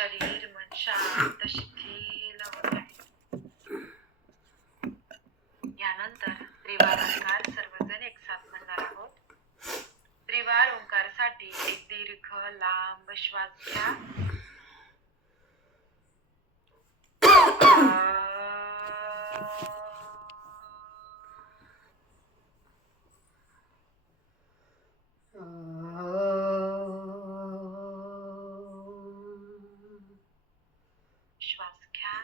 शरीर मन शांत शिथिल होत आहे. यानंतर त्रिवार ओंकार सर्वजण एक साथ म्हणणार आहोत. त्रिवार ओंकारसाठी एक दीर्घ लांब श्वास घ्या. श्वास घ्या.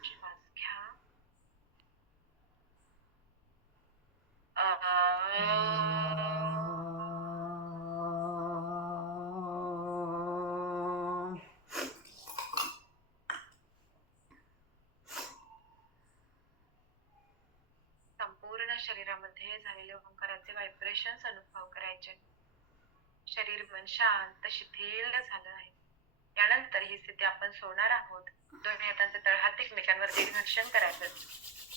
श्वास घ्या. संपूर्ण शरीरामध्ये झालेले ओंकाराचे व्हायब्रेशन्स अनुभव करायचे. शरीर मन शांत शिथिल झालं आहे. यानंतर ही स्थिती आपण सोडणार आहोत. दोन्ही हातांचे तळहात एकमेकांवर घर्षण करायचं.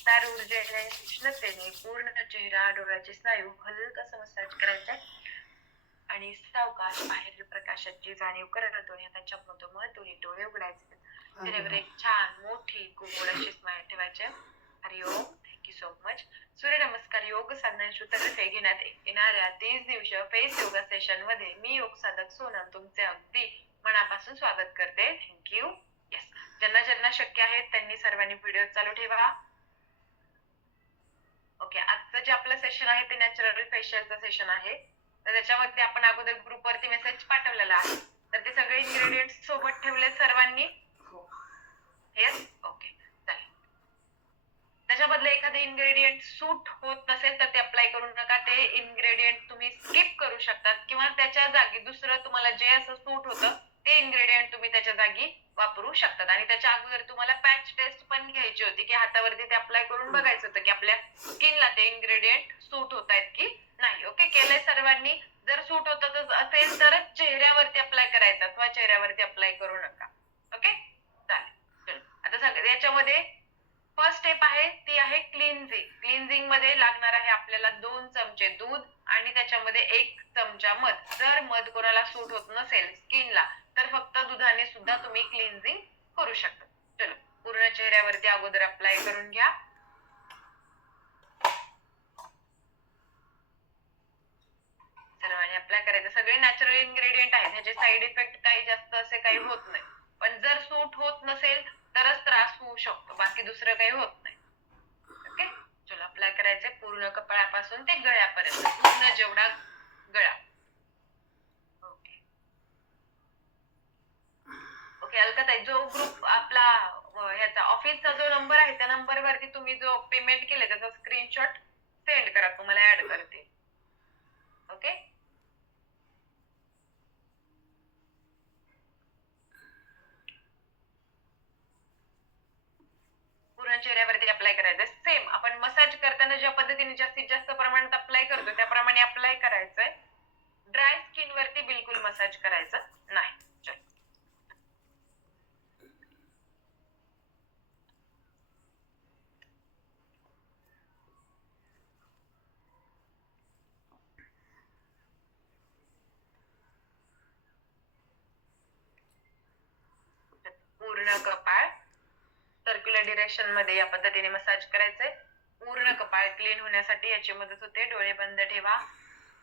तार ऊर्जेने उष्णतेने पूर्ण चेहरा डोळ्याचे स्नायू हलकं मसाज करायचा आणि सावकाश बाहेर प्रकाशाची जाणीव करत दोन्ही हातांच्या मधोमध दोन्ही डोळे उघडायचे. चेहऱ्यावर एक छान मोठी गोड अशी स्माईल ठेवायचे. Hari Om. Thank you so much. Suryanamaskar योग साधनांतर्फे घेण्यात येणाऱ्या 30 दिवसीय फेस योगा सेशन मध्ये मी योग साधक सोनल तुमचे अगदी मनापासून स्वागत करते. थँक्यू. येस, ज्यांना ज्यांना शक्य आहे त्यांनी सर्वांनी व्हिडिओ चालू ठेवा. ओके, आजचं जे आपलं सेशन आहे ते नॅचरल फेशियलचं सेशन आहे. तर त्याच्यामध्ये आपण अगोदर ग्रुपवरती मेसेज पाठवलेला आहे. तर ते सगळे इन्ग्रेडियंट्स सोबत ठेवले सर्वांनी. येस, ओके, चालेल. त्याच्याबद्दल एखादे इन्ग्रेडियंट सूट होत नसेल तर ते अप्लाय करू नका. ते इन्ग्रेडियंट तुम्ही स्किप करू शकतात किंवा त्याच्या जागी दुसरं तुम्हाला जे असं सूट होतं ते इन्ग्रेडियंट तुम्ही त्याच्या जागी वापरू शकतात. आणि त्याच्या अगोदर तुम्हाला पॅच टेस्ट पण घ्यायची होती की हातावरती ते अप्लाय करून बघायचं होतं की आपल्या स्किनला ते इन्ग्रेडियंट सूट होत आहेत की नाही. ओके, केलंय सर्वांनी. जर सूट होत असेल तरच चेहऱ्यावरती अप्लाय करायचा किंवा चेहऱ्यावरती अप्लाय करू नका. ओके, चालेल. आता याच्यामध्ये फर्स्ट स्टेप आहे ती आहे क्लिन्झिंग. क्लिन्झिंग मध्ये लागणार आहे आपल्याला 2 चमचे दूध आणि त्याच्यामध्ये 1 चमचा मध. जर मध कोणाला सूट होत नसेल स्किनला तर फक्त दुधाने सुद्धा तुम्ही क्लिन्झिंग करू शकता. चलो, पूर्ण चेहऱ्यावरती अगोदर अप्लाय करून घ्या. सर्वांनी अप्लाय करायचं. सगळे नॅचरल इन्ग्रेडियंट आहेत, ह्याचे साईड इफेक्ट काही जास्त असे काही होत नाही. पण जर सूट होत नसेल तरच त्रास होऊ शकतो, बाकी दुसरं काही होत नाही. ओके, चलो अप्लाय करायचे पूर्ण कपाळापासून ते गळ्यापर्यंत, पूर्ण जेवढा गळा. ओके ओके, अलकाताई, जो ग्रुप आपला ह्याचा ऑफिसचा जो नंबर आहे त्या नंबर वरती तुम्ही जो पेमेंट केले त्याचा स्क्रीनशॉट सेंड करा, तुम्हाला ऍड करते. ओके, पूर्ण चेहऱ्यावरती अप्लाय करायचं. सेम आपण मसाज करताना ज्या पद्धतीने जास्तीत जास्त प्रमाणात अप्लाय करतो त्याप्रमाणे अप्लाय करायचंय. ड्राय स्किन वरती बिलकुल मसाज करायचं नाही. पूर्ण कपाळ सर्क्युलर डिरेक्शन मध्ये या पद्धतीने मसाज करायचंय. पूर्ण कपाळ क्लीन होण्यासाठी याची मदत होते. डोळे बंद ठेवा.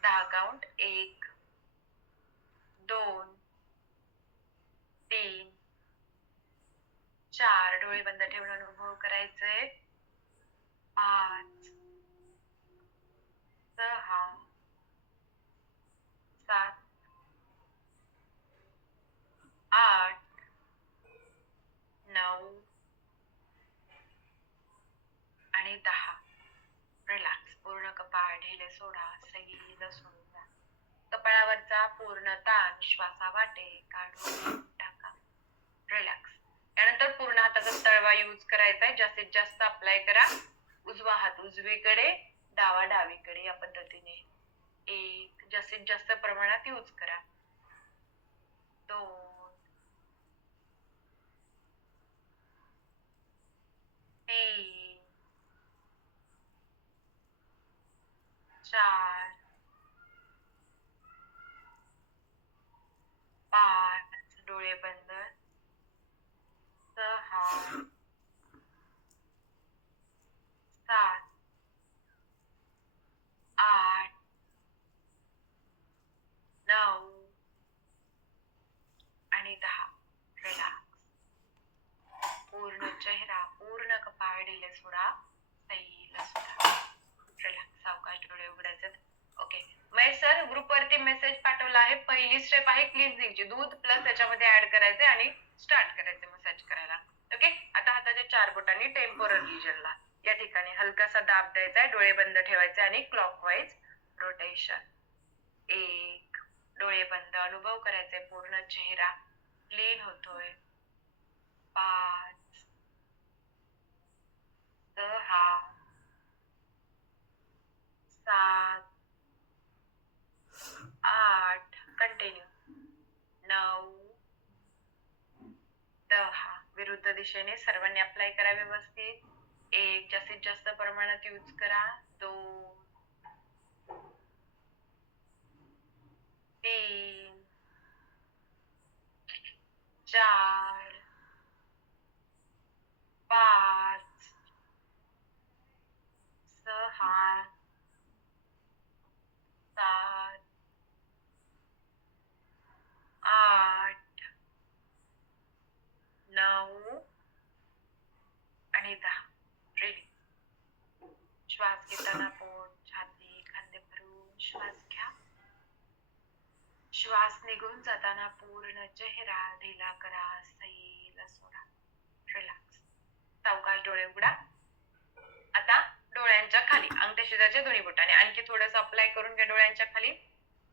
10 काउंट. 1 2 3 4. डोळे बंद ठेवून अनुभव करायचंय. 5 6 7 8 9 आणि 10. रिलॅक्स. पूर्ण कपाळ ढिले सोडा. सैल सोडून द्या. कपाळावरचा पूर्ण ताण श्वासावाटे काढून टाका. रिलॅक्स. यानंतर पूर्ण हाताचा तळवा यूज करायचा आहे. जास्तीत जास्त अप्लाय करा. उजवा हात उजवीकडे, डावा डावीकडे या पद्धतीने जास्तीत जास्त प्रमाणात यूज करा. 2 3 4 5 डोळे बंद 6 7 8 9 आणि 10 रिलॅक्स. पूर्ण चेहरा पूर्ण कपाळ ढिले सोडा सैल सोडा. रिलॅक्स. सावकाश डोळे उघडायचे. ओके महेश सर ग्रुप वरती मेसेज पाठवला आहे. पहिली स्टेप आहे क्लिन्झिंगची. दूध प्लस त्याच्यामध्ये ऍड करायचे आणि स्टार्ट करायचे मसाज करायला. ओके आता हाताच्या 4 बोटांनी टेम्पोरल रिजनला या ठिकाणी हलकासा दाब द्यायचा आहे. डोळे बंद ठेवायचे आणि क्लॉकवाईज रोटेशन. 1 डोळे बंद अनुभव करायचे पूर्ण चेहरा क्लीन होतोय. 5 6 7 8 कंटिन्यू 9 10 विरुद्ध दिशेने सर्वांनी अप्लाय करा व्यवस्थित. 1 जास्तीत जास्त प्रमाणात यूज करा. 2 3 4 5 6 7 8 9 आणि 10 रिलीज. श्वास घेताना पोट छाती खांदे भरून श्वास घ्या. श्वास निघून जाताना पूर्ण चेहरा ढिला करा सैल सोडा. रिलॅक्स. सावकाश डोळे उघडा. आता डोळ्यांच्या खाली अंगठ्याशिराच्या दोन्ही बोटाने आणखी थोडंसं अप्लाय करून घ्या डोळ्यांच्या खाली.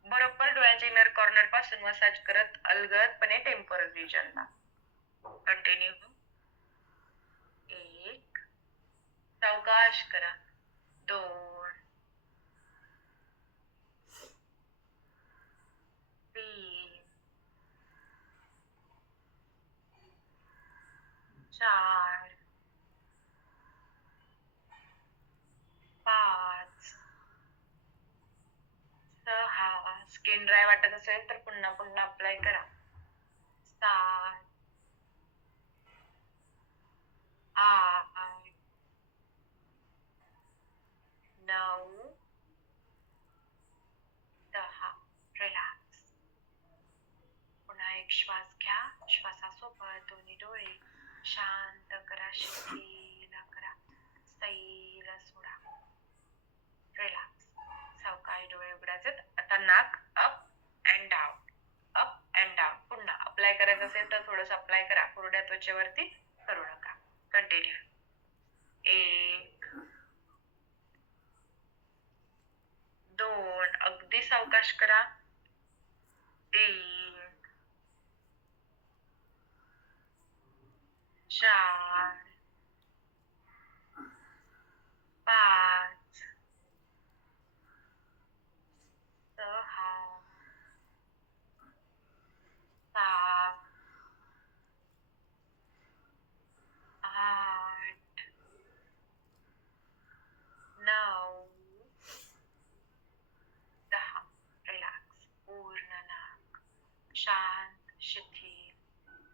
बरोबर डोळ्यांच्या इनर कॉर्नर पासून मसाज करत अलगदपणे टेम्पोरल रिजनला. कंटिन्यू. 1 सावकाश करा. 2 3 4 5 6 स्किन ड्राय वाटत असेल तर पुन्हा पुन्हा अप्लाय करा. 7 8 9 10 रिलॅक्स. पुन्हा एक श्वास घ्या. श्वासासोबत दोन्ही डोळे शांत करा. शिथिल करा. सैल सोडा. रिलॅक्स. सावकाश डोळे उघडायचे. आता नाक up and down up and down. पुन्हा अप्लाय करायचं असेल तर थोडंसं अप्लाय करा. कोरड्या त्वचेवरती करू नका. कंटिन्यू. 1 2 अगदी सावकाश करा. 3 4 5 6 7 8 9 10 रिलॅक्स. पूर्ण नाक शांत शिथिल.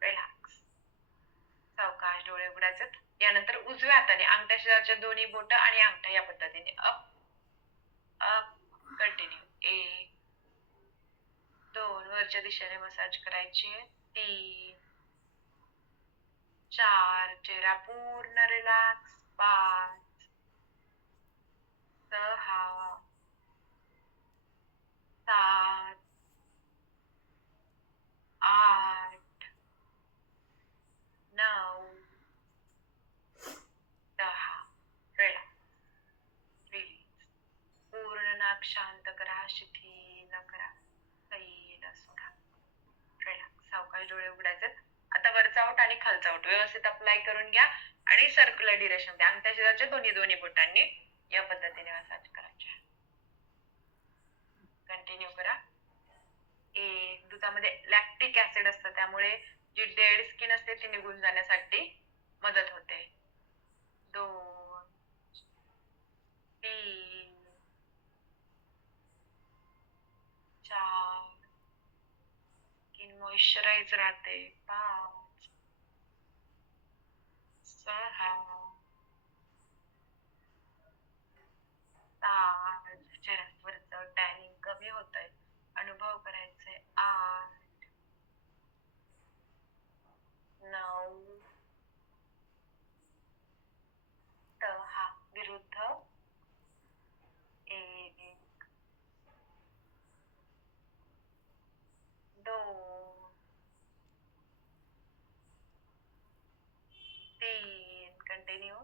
रिलॅक्स. सावकाश डोळे उघडायचे. यानंतर उजव्या हाताने अंगठ्याच्या दोन्ही बोट आणि अंगठा या पद्धतीने अप अप कंटिन्यू. 1 2 वरच्या दिशेने मसाज करायची. 3 4 चेहरा पूर्ण रिलॅक्स. 5 6 7 8 9 10 रिलॅक्स. रिलीज. पूर्ण नाक शांत करा. शिथिल करा. सैल सोडा. रिलॅक्स. सावकाश डोळे उघडायचे. आता वरचा आउट आणि खालचा आउट व्यवस्थित अप्लाय करून घ्या आणि सर्क्युलर डिरेक्शन द्या. अंगठ्याच्या दोन्ही बोटांनी या पद्धतीने मसाज करायचे. कंटिन्यू करा. 1 दुधामध्ये लॅक्टिक ऍसिड असतं, त्यामुळे जी डेड स्किन असते ती निघून जाण्यासाठी मदत होते. 2 3 4 स्किन मॉइश्चराइज राहते. 5 6 7 चेहऱ्यावरचं टॅनिंग कमी होतंय, अनुभव करायचे. 8 9 10 विरुद्ध 1 2 3 कंटिन्यू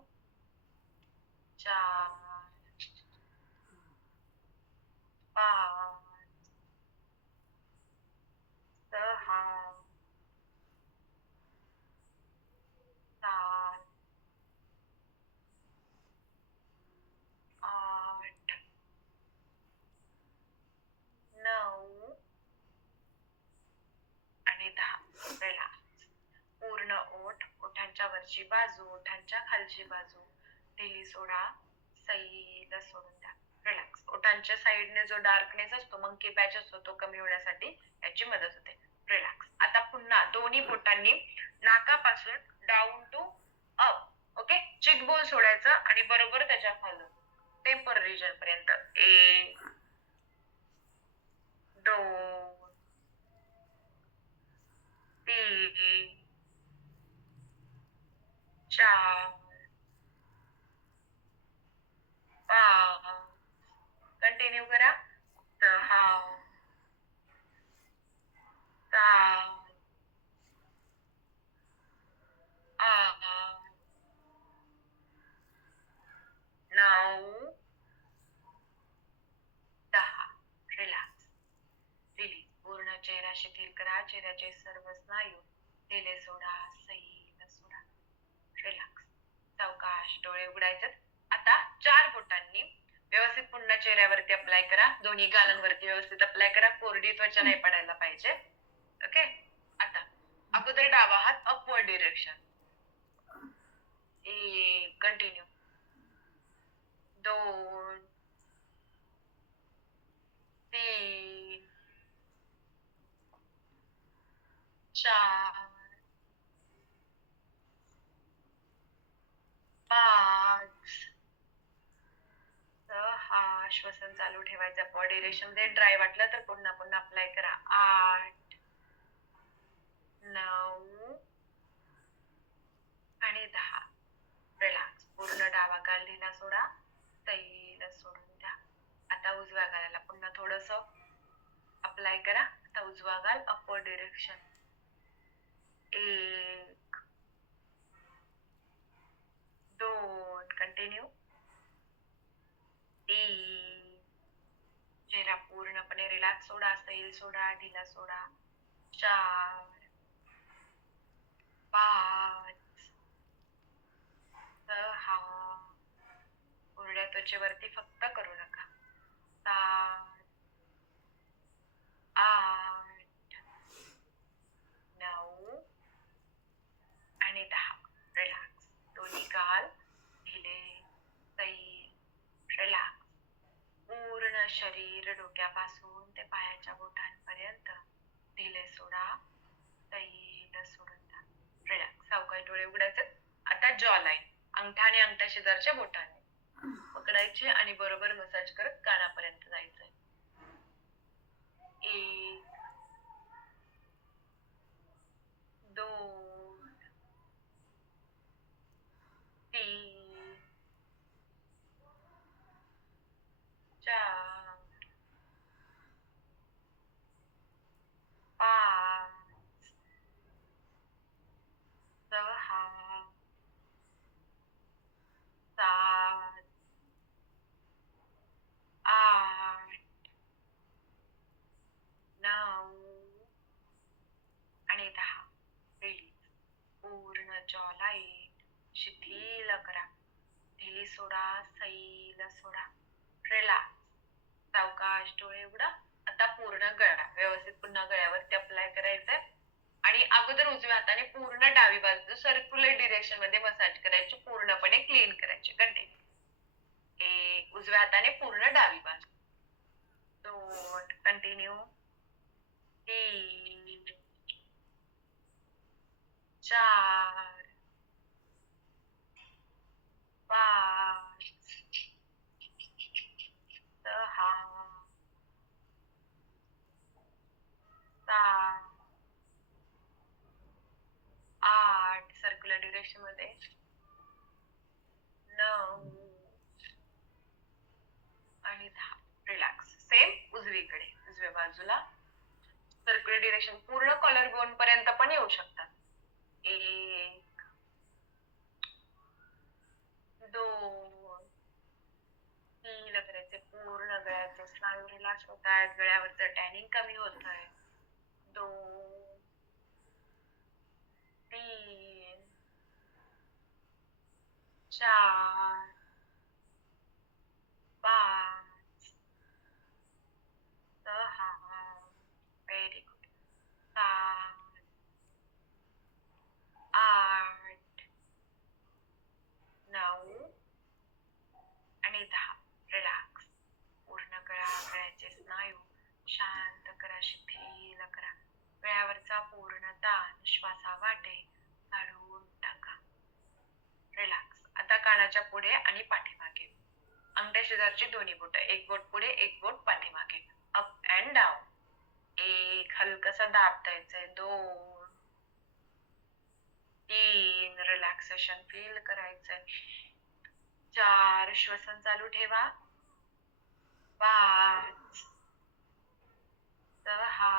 4 5 6 7 8 9 आणि 10. रिलॅक्स. पूर्ण ओठ, ओठांच्या वरची बाजू, ओठांच्या खालची बाजू ढिली सोडा, सैल सोडून द्या. रिलॅक्स. ओठांच्या साईडने जो डार्कनेस असतो, मंकी पॅच असतो, तो कमी होण्यासाठी याची मदत होते. रिलॅक्स. आता पुन्हा दोन्ही बोटांनी नाकापासून down to up, okay, cheekbone सोडायचं आणि बरोबर त्याच्या खालून टेम्पर रिजन पर्यंत. 1 2 3 4 5 कंटिन्यू करा. 6 7 8 9 10. रिलॅक्स. रिलीज. पूर्ण चेहरा शिथिल करा. चेहऱ्याचे सर्व स्नायू ढिले सोडा, सैल सोडा. रिलॅक्स. सावकाश डोळे उघडायचे. आता 4 बोटांनी व्यवस्थित पुन्हा चेहऱ्यावरती अप्लाय करा. दोन्ही गालांवरती व्यवस्थित अप्लाय करा. कोरडी त्वचा नाही पडायला पाहिजे. ओके. आता अगोदर डावा हात अपवर्ड डिरेक्शन. 1 कंटिन्यू 2 3 4 5 6 श्वसन चालू ठेवायचं. अपवर्ड डिरेक्शन मध्ये ड्राय वाटलं तर पुन्हा पुन्हा अप्लाय करा. 8 9 आणि 10. रिलॅक्स. पूर्ण डावा गाल ढिला सोडा, सैल सोडून द्या. आता उजव्या गालाला पुन्हा थोडस अप्लाय करा. आता उजवा गाल अपवर्ड डिरेक्शन. 1 2 कंटिन्यू 3 चेहरा पूर्णपणे रिलॅक्स सोडा, सैल सोडा, ढिला सोडा. 4 5 6 कोरड्या त्वचेवरती फक्त करू नका. 7 8 9 आणि 10. रिलॅक्स. दोन्ही गाल ढिले, सैल. रिलॅक्स. पूर्ण शरीर डोक्यापासून ते पायाच्या बोटांपर्यंत ढिले सोडा, सैल सोडून द्या. रिलॅक्स. सावकाश डोळे उघडायचे. आता जॉ लाईन अंगठा आणि अंगठा शेजारच्या बोटाने पकडायचे आणि बरोबर मसाज करत कानापर्यंत जायचंय. 1 2 3 4 5 6 7 8 9 आणि 10. रिलीज. पूर्ण जॉ लाईन शिथिल करा. ढिली सोडा, सैल सोडा. रिलॅक्स. सावकाश डोळे उघडा. आता पूर्ण गळा व्यवस्थित पुन्हा गळ्यावरती अप्लाय करायचंय आणि अगोदर उजव्या हाताने पूर्ण डावी बाजू सर्क्युलर डिरेक्शन मध्ये मसाज करायची, पूर्णपणे क्लीन करायची. कंटिन्यू. एक, उजव्या हाताने पूर्ण डावी बाजू. 2, कंटिन्यू. 3, 4, 5, 6, 7, 8 सर्क्युलर डिरेक्शन मध्ये, 9 आणि 10. रिलॅक्स. सेम उजवीकडे, उजव्या बाजूला सर्क्युलर डिरेक्शन पूर्ण कॉलर बोन पर्यंत पण येऊ शकतात. 1, 2, 3 करायचे. पूर्ण गळ्याचे स्नायू रिलॅक्स होत आहेत, गळ्यावरचं टॅनिंग कमी होत आहे. 2, 3, 4, 5, 6, व्हेरी गुड. 7, 8, 9 आणि 10. रिलॅक्स. पूर्ण गळ्याचे स्नायू शांत करा, शिथिल करा. गळ्यावरचा पूर्ण ताण श्वासावाटे काढून टाका. रिलॅक्स. आता कानाच्या पुढे आणि पाठीमागे, अंगठ्या शेजारची दोन्ही बोट, एक बोट पुढे एक बोट पाठीमागे, अप अँड डाऊन. 1, हलकसा दाब द्यायचंय. 2, 3, रिलॅक्सेशन फील करायचंय. 4, श्वसन चालू ठेवा. 5, 6,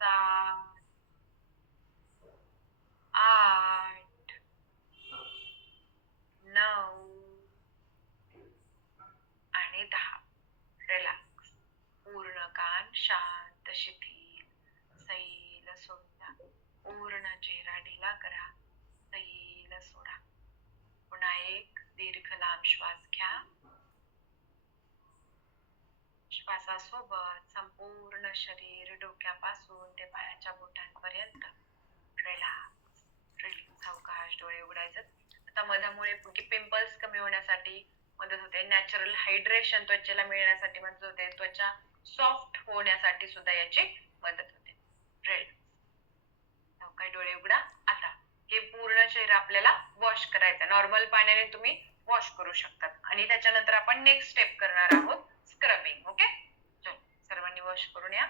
7, 8, 9 आणि 10. रिलॅक्स. पूर्ण कान शांत, शिथिल, सैल सोडा. पूर्ण चेहरा ढिला करा, सैल सोडा. पुन्हा एक दीर्घ लांब श्वास घ्या. श्वासासोबत संपूर्ण शरीर डोक्यापासून ते पायाच्या बोटांपर्यंत रिलॅक्स. रिलॅक्स. सावकाश डोळे उघडायचे. आता मधामुळे पिंपल्स कमी होण्यासाठी मदत होते, नॅचरल हायड्रेशन त्वचेला मिळण्यासाठी मदत होते, त्वचा सॉफ्ट होण्यासाठी सुद्धा याची मदत होते. रिलॅक्स. सावकाश डोळे उघडा. आता हे पूर्ण चेहरा आपल्याला वॉश करायचा. नॉर्मल पाण्याने तुम्ही वॉश करू शकतात आणि त्याच्यानंतर आपण नेक्स्ट स्टेप करणार आहोत, स्क्रबिंग. ओके, चलो सर्वांनी वॉश करून या.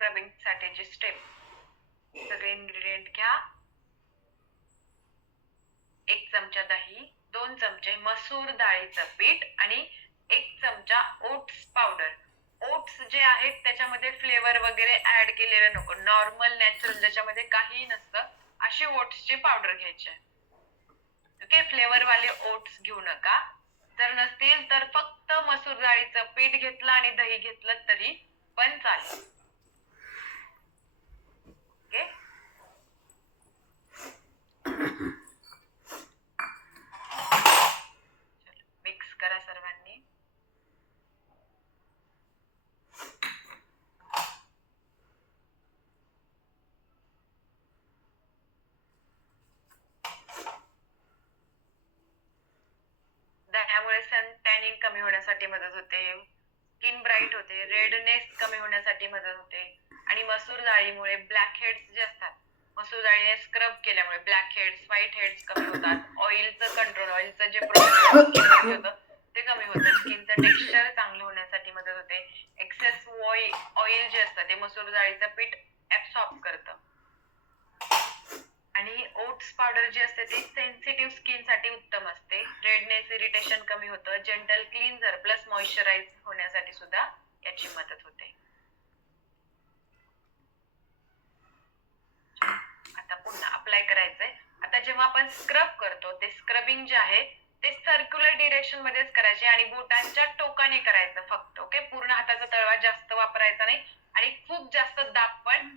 स्क्रबिंग साठीची स्टेप. सगळे इन्ग्रेडियंट घ्या. 1 चमचा दही, 2 चमचे मसूर डाळीचं पीठ आणि 1 चमचा ओट्स पावडर. ओट्स जे आहेत त्याच्यामध्ये फ्लेवर वगैरे ऍड केलेलं नको, नॉर्मल नॅचरल ज्याच्यामध्ये काही नसतं अशी ओट्सची पावडर घ्यायची. ओके, फ्लेवर वाले ओट्स घेऊ नका. जर नसतील तर फक्त मसूर डाळीचं पीठ घेतलं आणि दही घेतलं तरी पण चालेल. ओके, फ्लोरेसेंट टॅनिंग कमी होण्यासाठी मदत होते, स्किन ब्राईट होते, रेडनेस कमी होण्यासाठी मदत होते आणि मसूर डाळीमुळे ब्लॅक हेड्स जे असतात, मसूर डाळीने स्क्रब केल्यामुळे ब्लॅक हेड्स व्हाईट हेड्स कमी होतात. ऑइलचं कंट्रोल, ऑइलचं जे प्रोडक्शन स्किनवरती होतं ते कमी होतं. स्किनचं टेक्स्चर चांगलं होण्यासाठी मदत होते. एक्सेस ऑइल जे असतं ते मसूर डाळीचं पीठ ऍब्सॉर्ब करतं. आणि ओट्स पावडर जी असते ती सेन्सिटिव्ह स्किन साठी उत्तम असते. रेडनेस इरिटेशन कमी होतं. जेंटल क्लीन्झर प्लस मॉइश्चराइज होण्यासाठी सुद्धा याची मदत होते. आता पुन्हा अप्लाय करायचंय. आता जेव्हा आपण स्क्रब करतो ते स्क्रबिंग जे आहे ते सर्क्युलर डिरेक्शन मध्येच करायचे आणि बोटांच्या टोकाने करायचं फक्त. ओके, पूर्ण हाताचा तळवा जास्त वापरायचा नाही आणि खूप जास्त दाब पण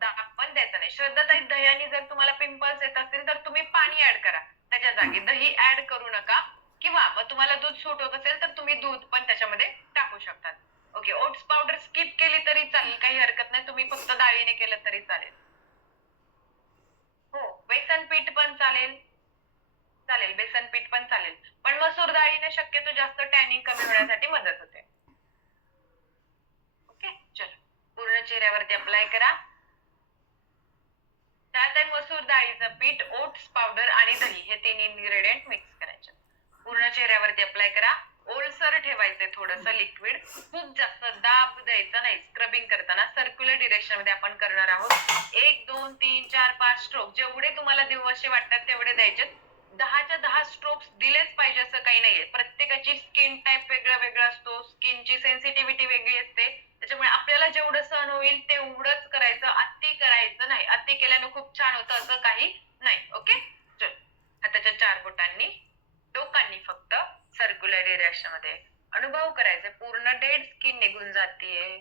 दाब पण द्यायचा नाही. श्रद्धाताई, दह्याने जर तुम्हाला पिंपल्स येत असतील तर तुम्ही पाणी ऍड करा त्याच्या जागी, दही ऍड करू नका. किंवा मग तुम्हाला दूध सूट होत असेल तर तुम्ही दूध पण त्याच्यामध्ये टाकू शकतात. ओके, ओट्स पावडर स्किप केली तरी चालेल, काही हरकत नाही. तुम्ही फक्त डाळीने केलं तरी चालेल. हो, बेसन पीठ पण चालेल, बेसन पीठ पण चालेल, पण मसूर डाळीने शक्यतो जास्त टॅनिंग कमी होण्यासाठी मदत होते. ओके, चलो पूर्ण चेहऱ्यावरती अप्लाय करा. त्यात मसूर डाळीचं पीठ, ओट्स पावडर आणि दही हे 3 इन्ग्रेडियंट मिक्स करायचे. पूर्ण चेहऱ्यावरती अप्लाय करा. ओलसर ठेवायचे, थोडंसं लिक्विड, खूप जास्त दाब द्यायचा नाही. स्क्रबिंग करताना सर्क्युलर डिरेक्शन मध्ये आपण करणार आहोत. 1 2 3 4 5 स्ट्रोक जेवढे तुम्हाला देऊसे वाटतात तेवढे द्यायचे. 10च्या 10 स्ट्रोक्स दिलेच पाहिजे असं काही नाहीये. प्रत्येकाची स्किन टाईप वेगळा वेगळा असतो, स्किनची सेन्सिटिव्हिटी वेगळी असते. त्याच्यामुळे आपल्याला जेवढं सहन होईल तेवढंच करायचं, अति करायचं नाही. अति केल्यानं खूप छान होतं असं काही नाही. ओके, चल हाताच्या 4 बोटांनी टोकांनी फक्त सर्क्युलर डिरेक्शन मध्ये अनुभव करायचा. पूर्ण डेड स्किन निघून जातीये.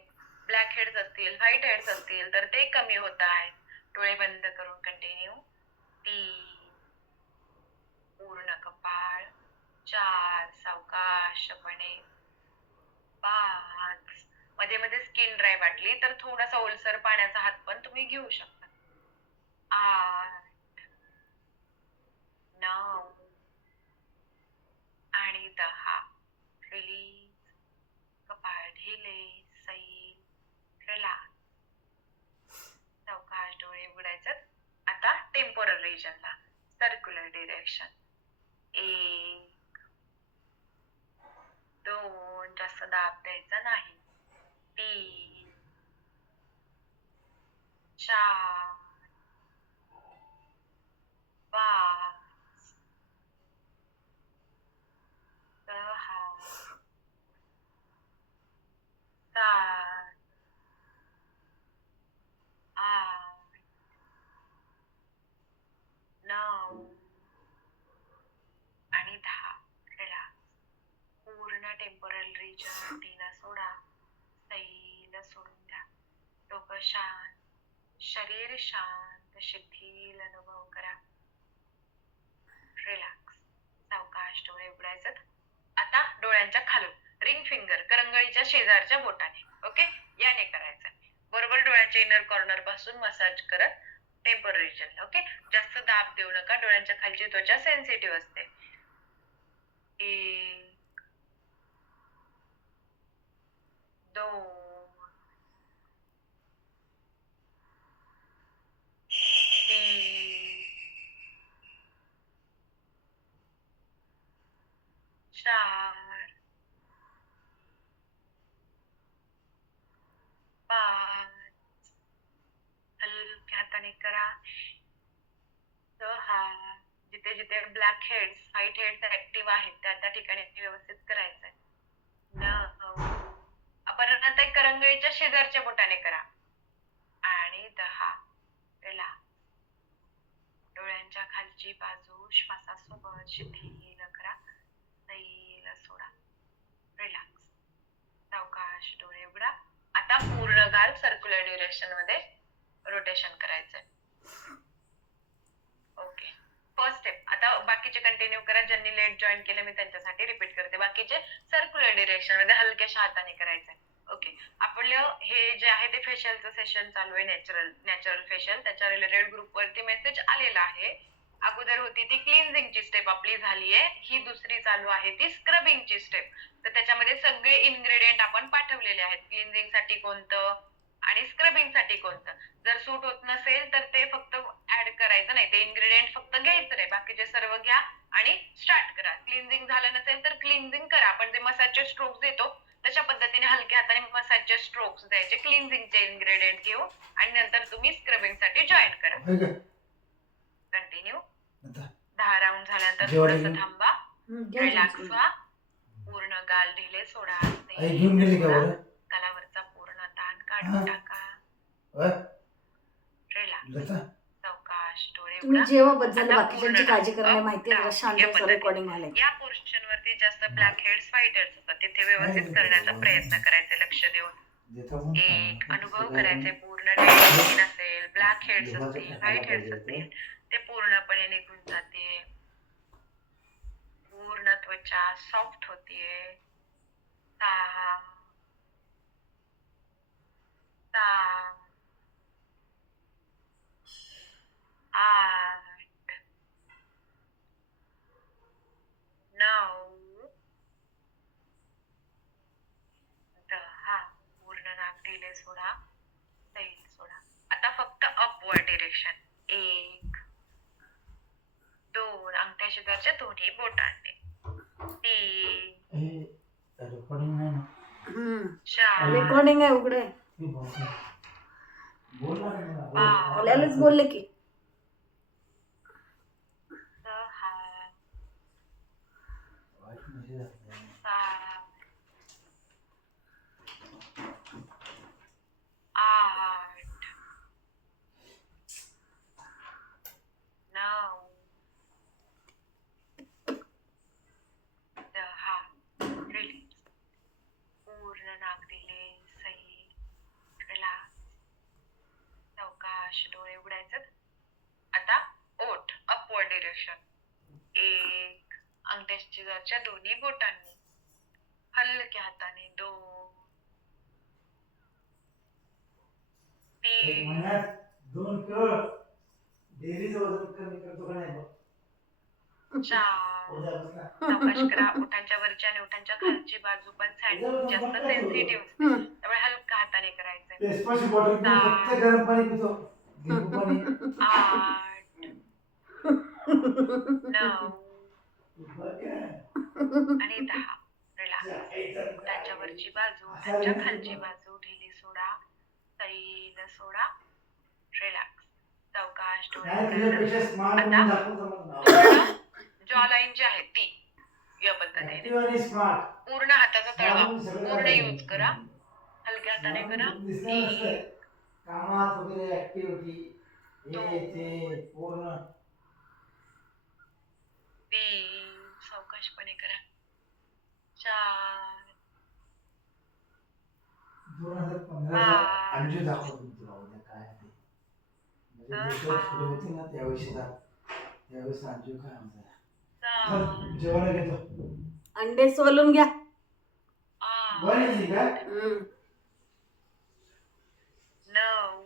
ब्लॅक हेड्स असतील, व्हाईट हेड्स असतील तर ते कमी होत आहे. डोळे बंद करून कंटिन्यू. 3, पूर्ण कपाळ. 4, सावकाशपणे. 5, मध्ये मध्ये स्किन ड्राय वाटली तर थोडासा ओलसर पाण्याचा हात पण तुम्ही घेऊ शकता. 8, 9 आणि 10. रिलीज. कपाळ ढिले, सैल, रिलॅक्स. सावकाश डोळे उघडायचे. आता टेम्पोरल रिजनला सर्क्युलर डिरेक्शन. 1 2, जास्त दाब द्यायचा नाही. 3 4 5 6 7 8 9 आणि 10. रिलॅक्स. पूर्ण टेम्पोरल रिजन टीला सोडा. सैल सोडून द्या. डोकं शांत, शरीर शांत, शिथिल अनुभव करा. रिलॅक्स. सावकाश डोळे उघडायचे. आता डोळ्यांच्या खालून रिंग फिंगर, करंगळीच्या शेजारच्या बोटाने, ओके, याने करायचं. बरोबर डोळ्यांच्या इनर कॉर्नर पासून मसाज करत टेम्पोरल रिजन. ओके, जास्त दाब देऊ नका, डोळ्यांच्या खालची त्वचा सेन्सिटिव्ह असते. 1 2 3 4 5. हलक्या हाताने करा. 6. जिथे जिथे black heads, white heads active आहेत त्या ठिकाणी व्यवस्थित करायचंय. 9. आपण आता करंगळीच्या शेजारच्या बोटाने करा. आणि 10. रिलॅक्स. डोळ्यांच्या खालची बाजू श्वासासोबत शिथिल करा. सैल सोडा. रिलॅक्स. सावकाश डोळे उघडा. आता पूर्ण गाल सर्क्युलर डिरेक्शन मध्ये रोटेशन करायचंय. Okay, first step. आता बाकीचे कंटिन्यू करा. ज्यांनी लेट जॉईन केलं मी त्यांच्यासाठी रिपीट करते. बाकीचे सर्क्युलर डिरेक्शन मध्ये हलक्याशा हाताने करायचंय. ओके, आपलं हे जे आहे ते फेशियलचं सेशन चालू आहे, नॅचरल फेशियल. त्याच्या रिलेटेड ग्रुप वरती मेसेज आलेला आहे अगोदर होती ती क्लिन्झिंगची स्टेप आपली झालीये, ही दुसरी चालू आहे ती स्क्रबिंगची स्टेप. तर त्याच्यामध्ये सगळे इन्ग्रेडियंट आपण पाठवलेले आहेत, क्लिन्झिंग साठी कोणतं आणि स्क्रबिंग साठी कोणतं. जर सूट होत नसेल तर ते फक्त ऍड करायचं नाही, ते इन्ग्रेडियंट फक्त घ्यायचं नाही, बाकीचे सर्व घ्या आणि स्टार्ट करा. क्लिन्झिंग झालं नसेल तर क्लिन्झिंग करा, आपण जे मसाजचे स्ट्रोक्स देतो तशा पद्धतीने हलक्या हाताने मसाजचे स्ट्रोक्स द्यायचे क्लिन्झिंगचे इन्ग्रेडियंट घेऊन, आणि नंतर तुम्ही स्क्रबिंग साठी जॉईन करा. कंटिन्यू. 10 राऊंड झाल्यानंतर थोडंसं थांबा, रिलॅक्स व्हा, पूर्ण गाल ढिले सोडा, गालावरचा पूर्ण ताण काढून टाका. रिलॅक्स, सावकाश डोळे तुम्ही उघडा. जेव्हा बद्दल आता बाकीच्यांची पूर्ण काळजी करणे up, माहिती आहे, जरा down शांत या बसा, पद्धतीने. रेकॉर्डिंग व्हायला. या पोर्शन वरती जास्त ब्लॅक हेड्स व्हाईट हेड्स असतात, तिथे व्यवस्थित करण्याचा प्रयत्न करायचे लक्ष देऊन. एक अनुभव करायचे, पूर्ण डेड स्किन असेल, ब्लॅक हेड्स असतील, व्हाईट हेड्स असतील, ते पूर्णपणे निघून जाते. पूर्ण त्वचा सॉफ्ट होतीये. 6 7 8 9 10. पूर्ण नाक ढिले सोडा, सैल सोडा. आता फक्त अपवर्ड डिरेक्शन. 1 2 अंगठ्या शिराच्या दोन्ही बोटांनी. 3 4 रेकॉर्डिंग आहे, उघडे. बोलायलाच बोलले की 6 7 8 9 10. रिलीज. पूर्ण नाक दिले, सही, रिलॅक्स, सावकाश डोळे उघडायचे. आता ओठ अपवर्ड डिरेक्शन. 1 अंगठ्याच्या दोन्ही बोटांनी, हलक्या हाताने. 2 3 4 सावकाश करा. ओठांच्या वरच्या आणि ओठांच्या खालची बाजू पण जास्त सेन्सिटिव्ह असते, त्यामुळे हलक्या हाताने करायचं. 8 9 आणि 10. रिलॅक्स. ओठांच्या वरची बाजू, ओठांच्या खालची बाजू ढिली सोडा, सैल सोडा, रिलॅक्स, सावकाश डोळे. आता जॉ लाईन जी आहे ती या पद्धतीने पूर्ण हाताचा तळवा पूर्ण यूज करा, हलक्या हाताने करा. 1 2 3 सावकाशपणे करा. 4 अंडे सोलून घ्या. 9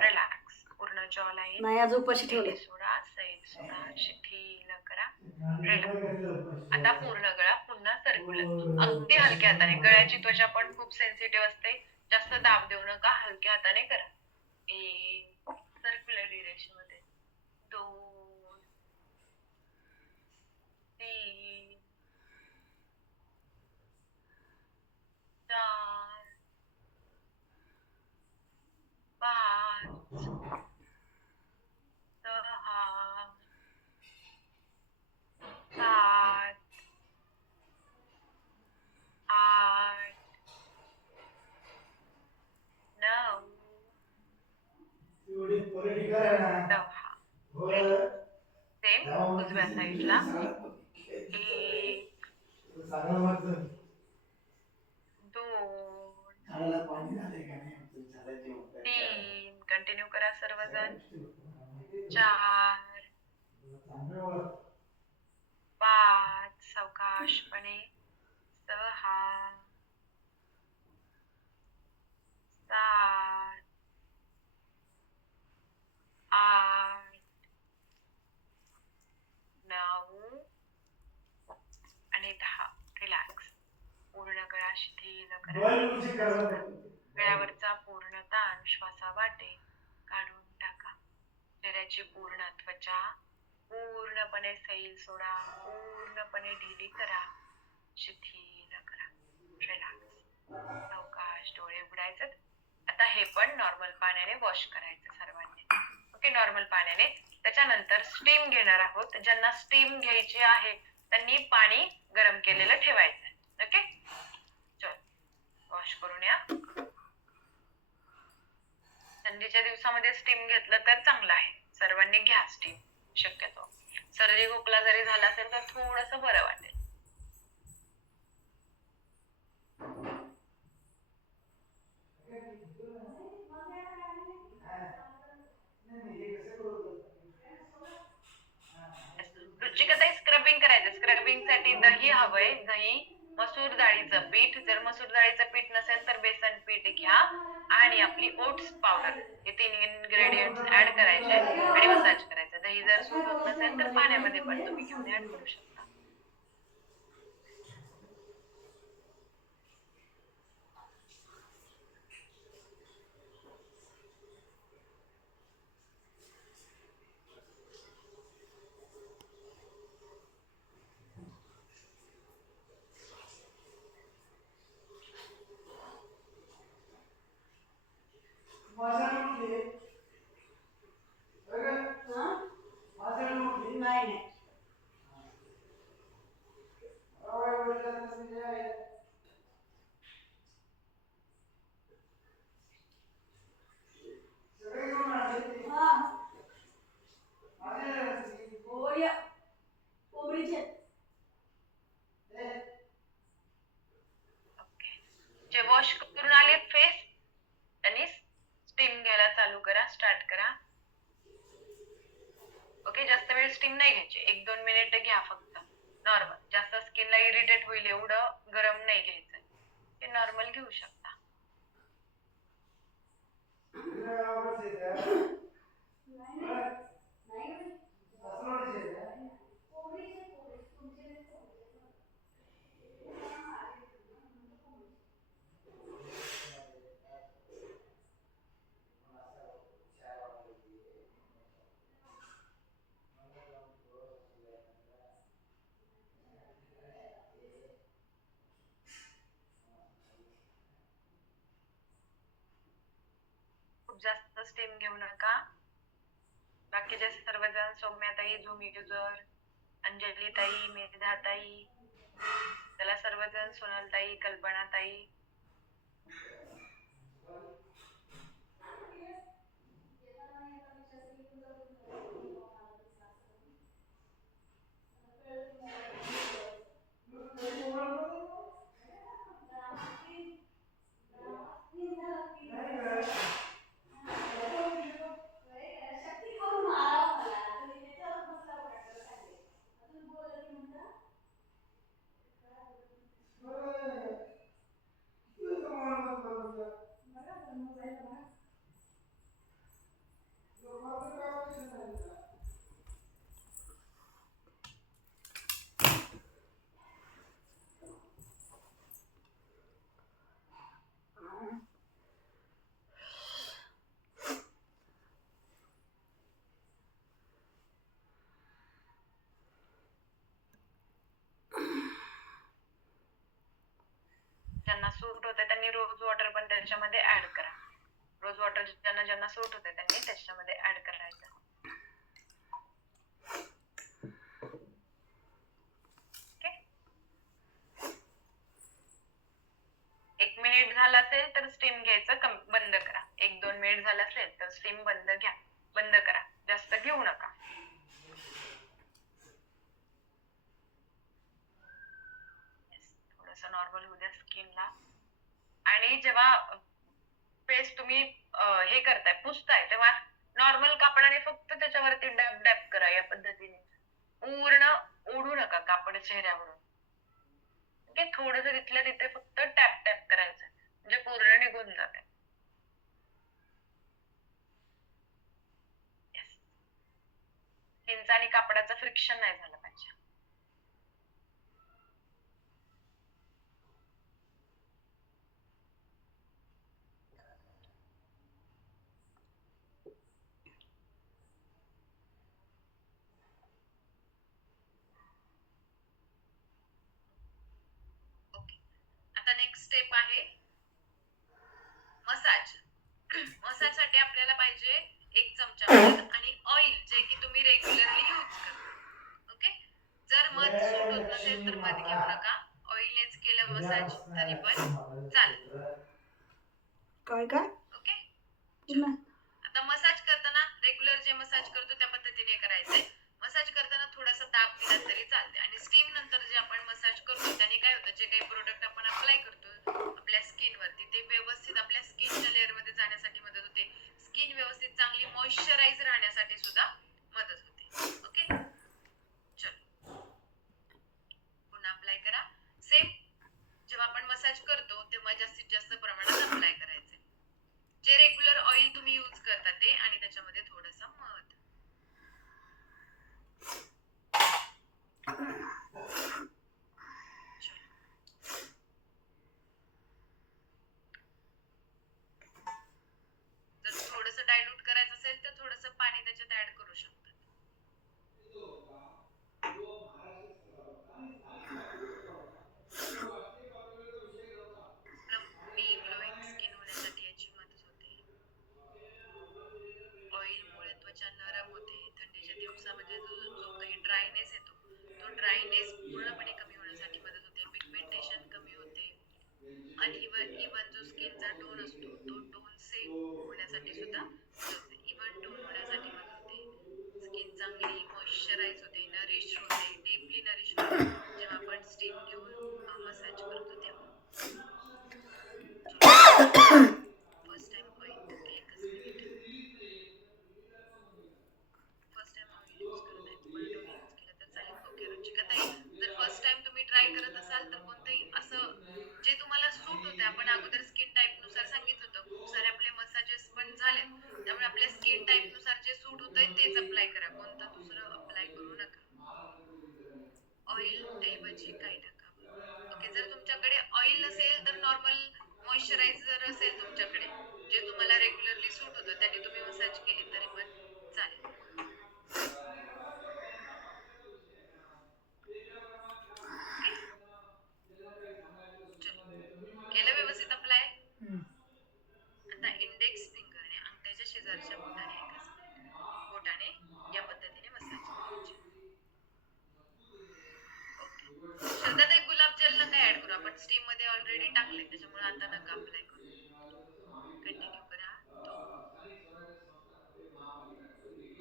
रिलॅक्स. पूर्ण जॉ लाईन नाही, आज उपाशी ठेवले. सोडा, सैल सोडा, शिथिल करा. रिलॅक्स. आता पूर्ण गळा पुन्हा सर्क्युलर, अगदी हलक्या हाताने. गळ्याची त्वचा पण खूप सेन्सिटिव्ह असते, जास्त दाब देऊ नका, हलक्या हाताने करा. 1 सर्क्युलर डिरेक्शन मध्ये. 2 3 4 5 6 7 8 9 10. सेम उजव्या साईडला. 1 2 3 कंटिन्यू करा सर्वजण. 4 5 सावकाशपणे. 6 7 शिथिल करा. गळ्यावरचा पूर्ण ताण श्वासावाटे काढून टाका. चेहऱ्याची पूर्ण त्वचा पूर्णपणे सैल सोडा. पूर्णपणे ढिली करा. शिथिल करा. रिलॅक्स. सावकाश डोळे उघडायचे. आता हे पण नॉर्मल पाण्याने वॉश करायचं सर्वांनी. ओके, नॉर्मल पाण्याने. त्याच्यानंतर स्टीम घेणार आहोत. ज्यांना स्टीम घ्यायची आहे त्यांनी पाणी गरम केलेलं ठेवायचं. ओके, चल वॉश करून या. थंडीच्या दिवसामध्ये स्टीम घेतलं तर चांगलं आहे. सर्वांनी घ्या स्टीम शक्यतो. सर्दी खोकला जरी झाला असेल तर थोडस बरं वाटेल. रुचिकाताई स्क्रबिंग करायचं. स्क्रबिंग साठी दही हवंय. दही, मसूर डाळीचं पीठ. जर मसूर डाळीचं पीठ नसेल तर बेसन पीठ घ्या आणि आपली ओट्स पावडर. हे 3 इन्ग्रेडियंट्स ऍड करायचे आणि मसाज करायचं. दही जर सूट होत नसेल तर पाण्यामध्ये पण तुम्ही घेऊन ऍड करू शकता. नाही. जे वॉश करून आले फेस त्यांनी स्टीम घ्यायला चालू करा. स्टार्ट करा. ओके, जास्त वेळ स्टीम नाही घ्यायची. 1-2 मिनिट घ्या फक्त. नॉर्मल. जास्त स्किनला इरिटेट होईल एवढं गरम नाही घ्यायचं. ते नॉर्मल घेऊ शकता. खूप जास्त स्टीम घेऊ नका. बाकीचे सर्वजण सौम्याताई, झुमी युजर, अंजलीताई, मेधाताई, त्याला सर्वजण सोनलताई, कल्पनाताई. ज्यांना सूट होते त्यांनी रोज वॉटर पण त्याच्यामध्ये ऍड करा. रोज वॉटर ज्यांना सूट होते त्यांनी त्याच्यामध्ये ऍड करायचं. ओके, 1 मिनिट झाला असेल तर स्टीम घ्यायचं बंद करा. 1-2 मिनिट झालं असेल तर स्टीम बंद करा. जास्त घेऊ नका. थोडस नॉर्मल होऊ द्या स्किनला. आणि जेव्हा फेस तुम्ही हे करताय, पुसताय, तेव्हा नॉर्मल कापडाने फक्त त्याच्यावरती डॅब डॅब करा. या पद्धतीने पूर्ण ओढू नका कापड चेहऱ्यावरून. ओके, थोडस तिथल्या तिथे फक्त टॅप टॅप करायचं म्हणजे पूर्ण निघून जाते. स्किनचा आणि कापडाचं फ्रिक्शन नाही झालं पाहिजे. स्टेप आहे मसाज. मसाज साठी आपल्याला पाहिजे 1 चमचा मध आणि ऑइल जे की तुम्ही रेग्युलरली यूज करता. ओके. जर मध सूट होत नसेल तर मध घेऊ नका, ऑइलनेच केलं मसाज तरी पण चालेल. काय काय ओके. पुन्हा आता मसाज करताना रेग्युलर जे मसाज करतो त्या पद्धतीने करायचंय. मसाज करताना थोडासा दाब दिला तरी चालते आणि स्टीम नंतर जे आपण मसाज करतो त्याने काय होतं, जे काही प्रोडक्ट आपण अप्लाय करतो आपल्या स्किन वरती ते व्यवस्थित आपल्या स्किनच्या लेअर मध्ये जाण्यासाठी मदत होते. स्किन व्यवस्थित चांगली मॉइश्चराइज राहण्यासाठी सुद्धा मदत होते. ओके. चलो पुन्हा अप्लाय करा. सेम जेव्हा आपण मसाज करतो तेव्हा जास्तीत जास्त प्रमाणात अप्लाय करायचे. जे रेग्युलर ऑइल तुम्ही यूज करता ते आणि त्याच्यामध्ये थोडंसं मध. जर थोडंसं डायल्यूट करायचं असेल तर थोडंसं पाणी त्याच्यात ऍड करू शकतात. प्लम्पी ग्लोईंग स्किन होण्यासाठी याची मदत होते. ऑइलमुळे त्वचा नरम होते. थंडीच्या दिवसामध्ये जो काही ड्रायनेस येतो तो ड्रायनेस पूर्णपणे कमी होण्यासाठी मदत होते. पिगमेंटेशन कमी होते. इवन जो स्किनचा टोन असतो तो टोन सेम होण्यासाठी सुद्धा मदत होते. इवन टोन होण्यासाठी मदत होते. स्किन चांगली मॉइश्चराइज होते, नरिश होते, डीपली नरिश होते जेव्हा आपण स्टीम घेऊन मसाज करतो तेव्हा. फर्स्ट टाइम ऑइल एकच minute. First time oil use करत आहे, तुम्हाला टोनर यूज केलं तर चालेल. ओके रुचिकाताई, जर फर्स्ट टाइम तुम्ही ट्राय करत असाल तर कोणतंही असं जे तुम्हाला सूट होते, आपण अगोदर स्किन टाईप नुसार सांगितलं होतं, खूप सारे आपले मसाजेस पण झालेत, त्यामुळे आपल्या स्किन टाईप नुसार जे सूट होतंय तेच अप्लाय करा, कोणतं दुसरं अप्लाय करू नका. ऑइल ऐवजी काय टाकावं? ओके, जर तुमच्याकडे ऑइल नसेल तर नॉर्मल मॉइश्चरायझर असेल तुमच्याकडे जे तुम्हाला रेग्युलरली सूट होतं त्याने तुम्ही मसाज केली तरी पण चालेल. ओके. चलो केलं व्यवस्थित अप्लाय. आता इंडेक्स फिंगरने अंगठ्याच्या शेजारच्या बोटाने एकच मिनिट बोटाने या पद्धतीने मसाज करायचे. ओके. श्रद्धाताई, गुलाबजल नका ऍड करू, आपण स्टीम मध्ये ऑलरेडी टाकले त्याच्यामुळे आता नका अप्लाय करू. कंटिन्यू करा. 2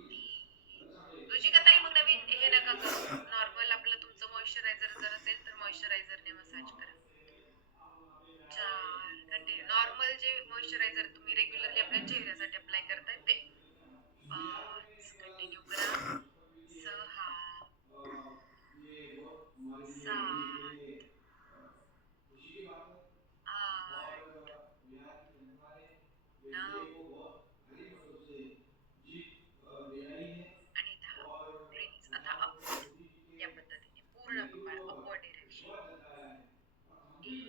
3 रुचिकाताई, मग नवीन हे नका करू, नॉर्मल आपलं तुमचं मॉइश्चरायझर जर असेल तर मॉइश्चरायझरने मसाज करा. 4 कंटिन्यू नॉर्मल जे मॉइश्चरायझर तुम्ही रेग्युलरली आपल्या चेहऱ्यासाठी अप्लाय करताय ते. 5 कंटिन्यू करा. 6 7 8 9 आणि 10. रिलीज. आता अपवर्ड या पद्धतीने पूर्ण कपाळ अपवर्ड डिरेक्शन. 1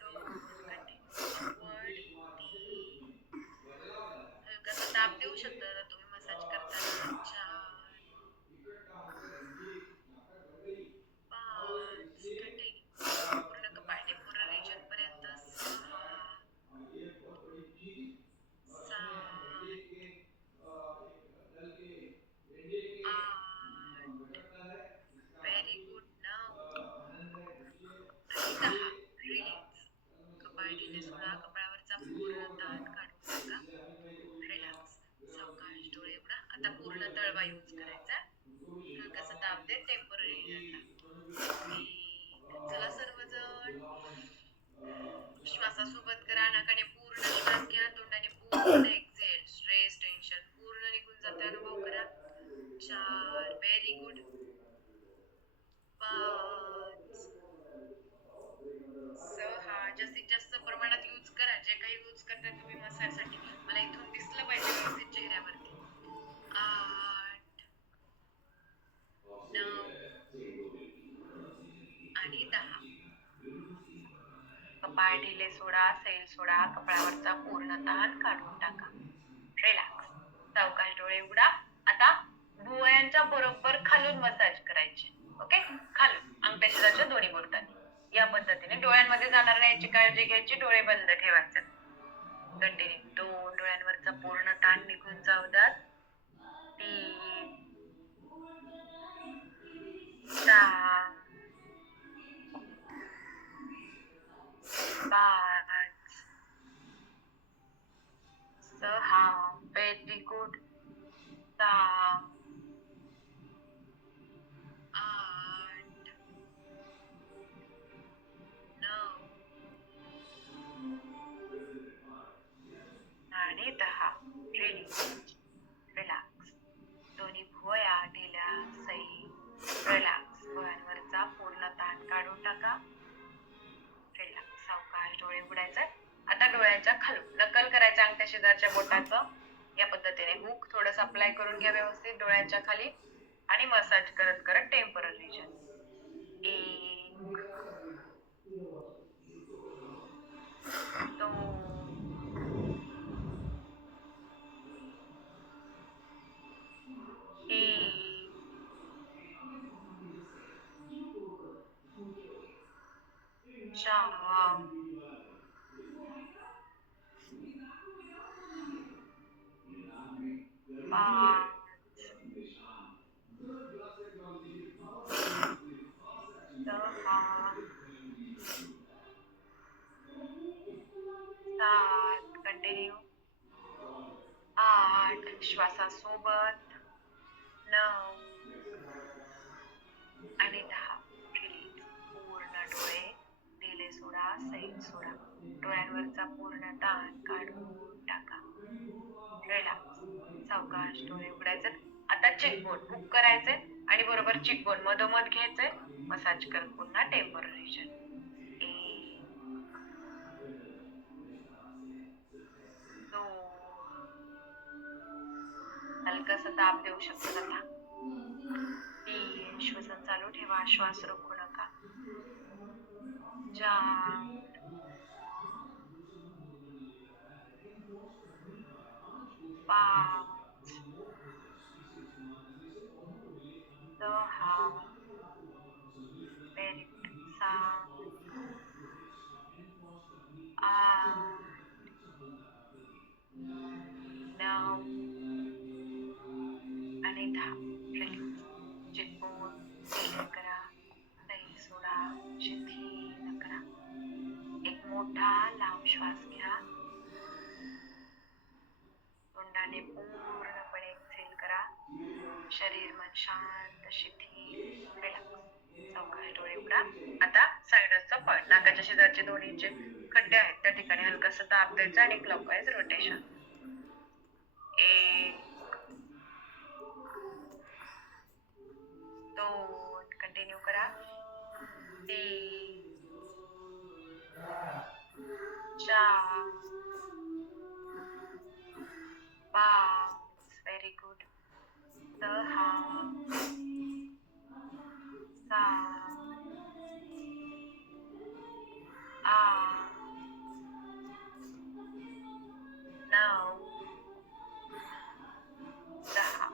2 continue upward. 3 हलकासा दाब देऊ शकता तुम्ही मसाज करताना. 4 5 कंटिन्यू पूर्ण कपाळ टेम्पोरल रिजन पर्यंत. 6 7 8 व्हेरी गुड. 9 आणि 10 रिलीज. कपाळ ढिले सोडा, कपाळावरचा पूर्ण ताण काढून टाका. रिलॅक्स. सावकाश डोळे उघडा. आता पूर्ण तळवा यूज करायचा. हलकासा दाब दे टेम्पररी रिजनला. 1 चला सर्वजण श्वासासोबत करा. नाकाने पूर्ण श्वास घ्या, तोंडाने पूर्ण एक्झेल. स्ट्रेस टेन्शन पूर्ण निघून जाते, अनुभव करा. 4 व्हेरी गुड. 5 6 जास्तीत जास्त प्रमाणात यूज करा, जे काही यूज करता तुम्ही मसाज साठी. मला इथून दिसलं पाहिजे व्यवस्थित चेहऱ्यावरती. 8 9 आणि 10. कपाळ ढिले सोडा, सैल सोडा, कपाळावरचा पूर्ण ताण काढून टाका. रिलॅक्स. सावकाश डोळे उघडा. आता भुवयांच्या बरोबर खालून मसाज करायचे. ओके, खालून अंगठ्याच्या दोन्ही बोटांनी याची काळजी घ्यायची, डोळे बंद ठेवायचे. कंटिन्यू. 2 डोळ्यांवरचा पूर्ण ताण निघून जाऊ द्यात. 3 4 5 6 व्हेरी गुड. 7 8 9 आणि 10. रिलॅक्स. रिलॅक्स. दोन्ही भुवया ढिल्या, सई. रिलॅक्स. भुवयांवरचा पूर्ण ताण काढून टाका. रिलॅक्स. सावकाश डोळे उघडायचे. आता डोळ्याच्या खालून नकल करायचं अंगठ्या शेजारच्या बोटाचं. या पद्धतीने हुक थोडंसं अप्लाय करून घ्या व्यवस्थित डोळ्याच्या खाली आणि मसाज करत करत टेम्परल रिजन. 1 2 3 4 5 6 7 कंटिन्यू. 8 श्वासासोबत. 9 आणि 10. रिलीज. पूर्ण डोळे ढिले सोडा, सैल सोडा. डोळ्यांवरचा पूर्ण ताण काढून टाका. रिलॅक्स. सावकाश डोळे उघडायचे. आता चिकबोन हुक करायचे आणि बरोबर चिकबोन मधोमध घ्यायचे. मसाज करत पुन्हा टेम्परल रिजन. 1 2 हलकासा दाब देऊ शकतो आता. 3 श्वसन चालू ठेवा, श्वास रोखू नका. 4 5 6 व्हेरी गुड. 7 8 9 आणि 10. रिलीज. चिकबोन ढिले करा, सैल सोडा, शिथिल करा. एक मोठा लांब श्वास घ्या. तोंडाने पूर्णपणे एक्सेल करा. शरीर मन शांत, शिथिल, रिलॅक्स. सावकाश डोळे उघडा. आता सायनसचा पॉइंट नाकाच्या शेजारचे दोन्ही जे खड्डे आहेत त्या ठिकाणी हलकासा दाब द्यायचा आणि क्लॉकवाईज रोटेशन. 1 2 कंटिन्यू करा. 3 4 5 व्हेरी गुड. 6 7 8 9 10.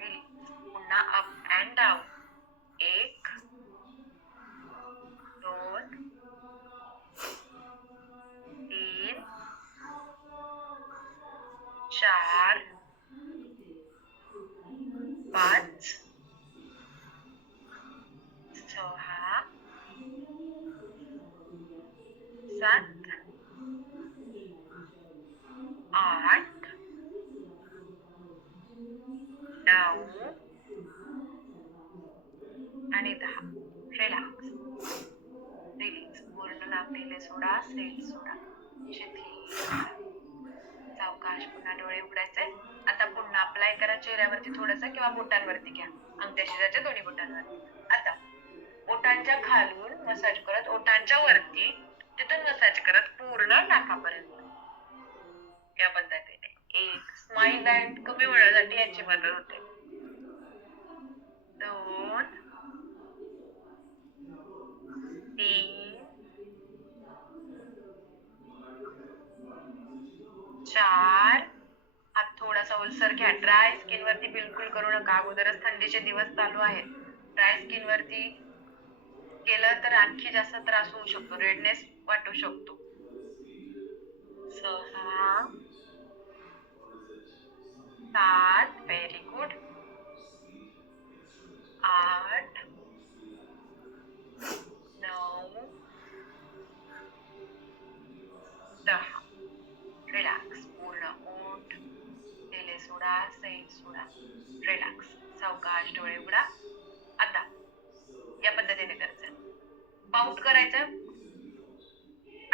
रिलीज. पुन्हा अप अँड डाऊन. 1 2 3 4 5 6 7 8 9 आणि 10. रिलॅक्स. रिलीज. पूर्ण नाक ढिले सोडा, सैल सोडा, शिथिल. सावकाश पुन्हा डोळे उघडायचे. आता पुन्हा अप्लाय करा चेहऱ्यावरती थोडंसं किंवा बोटांवरती घ्या, अंगठ्या शेजारच्या दोन्ही बोटांवरती. आता ओठांच्या खालून मसाज करत ओठांच्या वरती, तिथून मसाज करत पूर्ण नाकापर्यंत. या पद्धतीने एक स्माइल अँड कमी होण्यासाठी याची मदत होते. 2 3 4 हात थोडासा ओलसर घ्या. ड्राय स्किन वरती बिलकुल करू नका. अगोदरच थंडीचे दिवस चालू आहेत. ड्राय स्किन वरती केलं तर आणखी जास्त त्रास होऊ शकतो. रेडनेस वाटू शकतो. 6 7 व्हेरी गुड. 8 9 10. रिलॅक्स. पूर्ण ओठ, दिले सोडा, सैल सोडा. रिलॅक्स. सावकाश डोळे उघडा. आता या पद्धतीने करायचं. पाऊट करायचं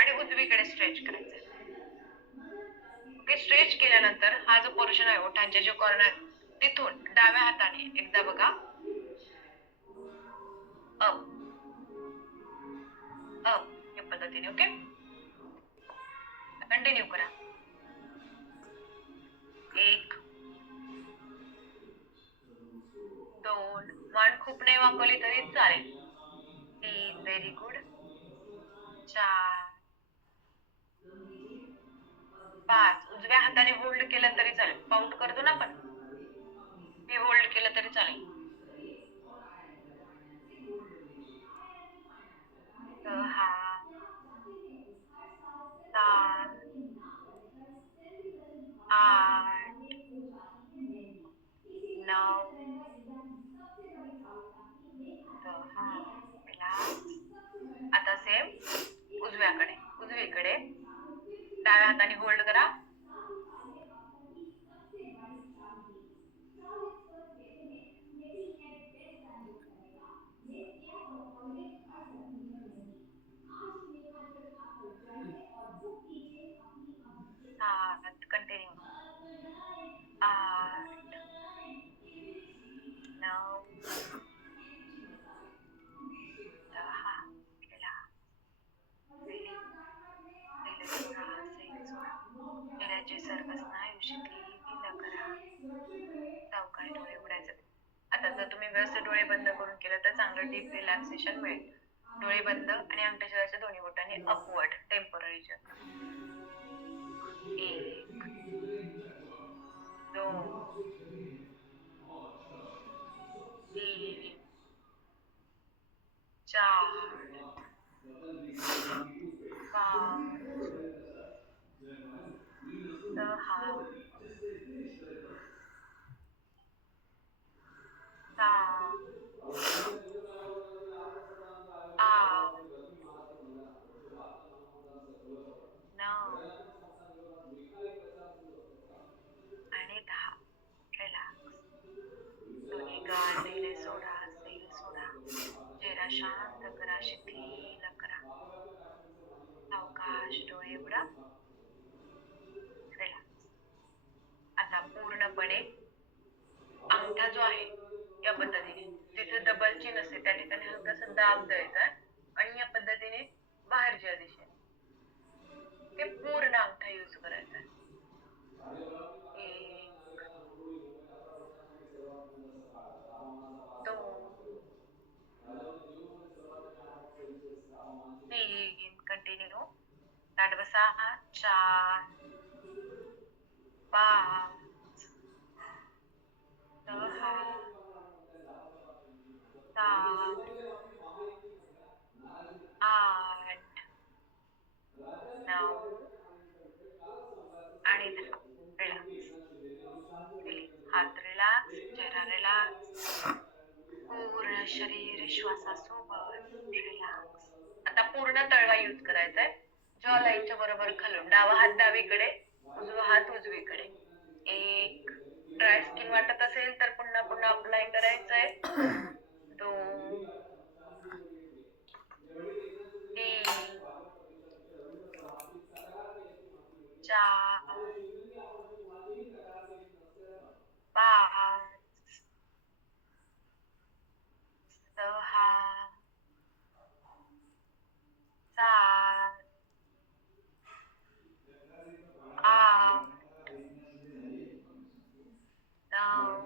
आणि उजवीकडे स्ट्रेच करायचं. ओके, स्ट्रेच केल्यानंतर हा जो पोर्शन आहे ओठांचे जे कॉर्नर तिथून डाव्या हाताने एकदा बघा अप अप या पद्धतीने. ओके, कंटिन्यू करा. 1 2 मान खूप नाही वाकवली तरी चालेल. 3 व्हेरी गुड. 4 5 उजव्या हाताने होल्ड केलं तरी चालेल. पाऊट करतो ना आपण, हे होल्ड केलं तरी चालेल. 6 7 8 9 10. रिलॅक्स. आता सेम उजवीकडे डाव्या हाताने होल्ड करा. सात कंटिन्यू. 8 9 10. रिलॅक्स. दिले सोडा, सैल सोडा. शरीराचे सर्व स्नायू शिथिल करा. सावकाश डोळे उघडायचे. आता जर तुम्ही व्यवस्थित डोळे बंद करून केलं तर चांगलं डीप रिलॅक्सेशन मिळेल. डोळे बंद आणि अंगठ्या शरीराच्या दोन्ही बोटांनी अपवर्ड टेम्पररी जर्न. 1 2 3 4 5 6 7 8 9 आणि 10. रिलॅक्स. दोन्ही गाल दिले सोडा, सैल सोडा. चेहरा शांत करा, शिथिल करा. सावकाश डोळे उघडा. रिलॅक्स. आता पूर्णपणे अंगठा जो आहे या पद्धतीने जिथे डबल चीन असते त्या ठिकाणी हलकासा दाब द्यायचा आणि या पद्धतीने बाहेरच्या दिशेने ते पूर्ण अंगठा यूज करायचा. 1 2 3 कंटिन्यू. ताट बसा. 4 5 6 7 8 9 आणि 10. रिलॅक्स. हात रिलॅक्स, चेहरा रिलॅक्स. पूर्ण शरीर श्वासासोबत रिलॅक्स. आता पूर्ण तळवा यूज करायचा आहे. जॉ लाईनच्या बरोबर खालून डावा हात डावीकडे, उजवा हात उजवीकडे. 1 ड्राय स्किन वाटत असेल तर पुन्हा पुन्हा अप्लाय करायचंय. 2 3 4 5 6 7 8 9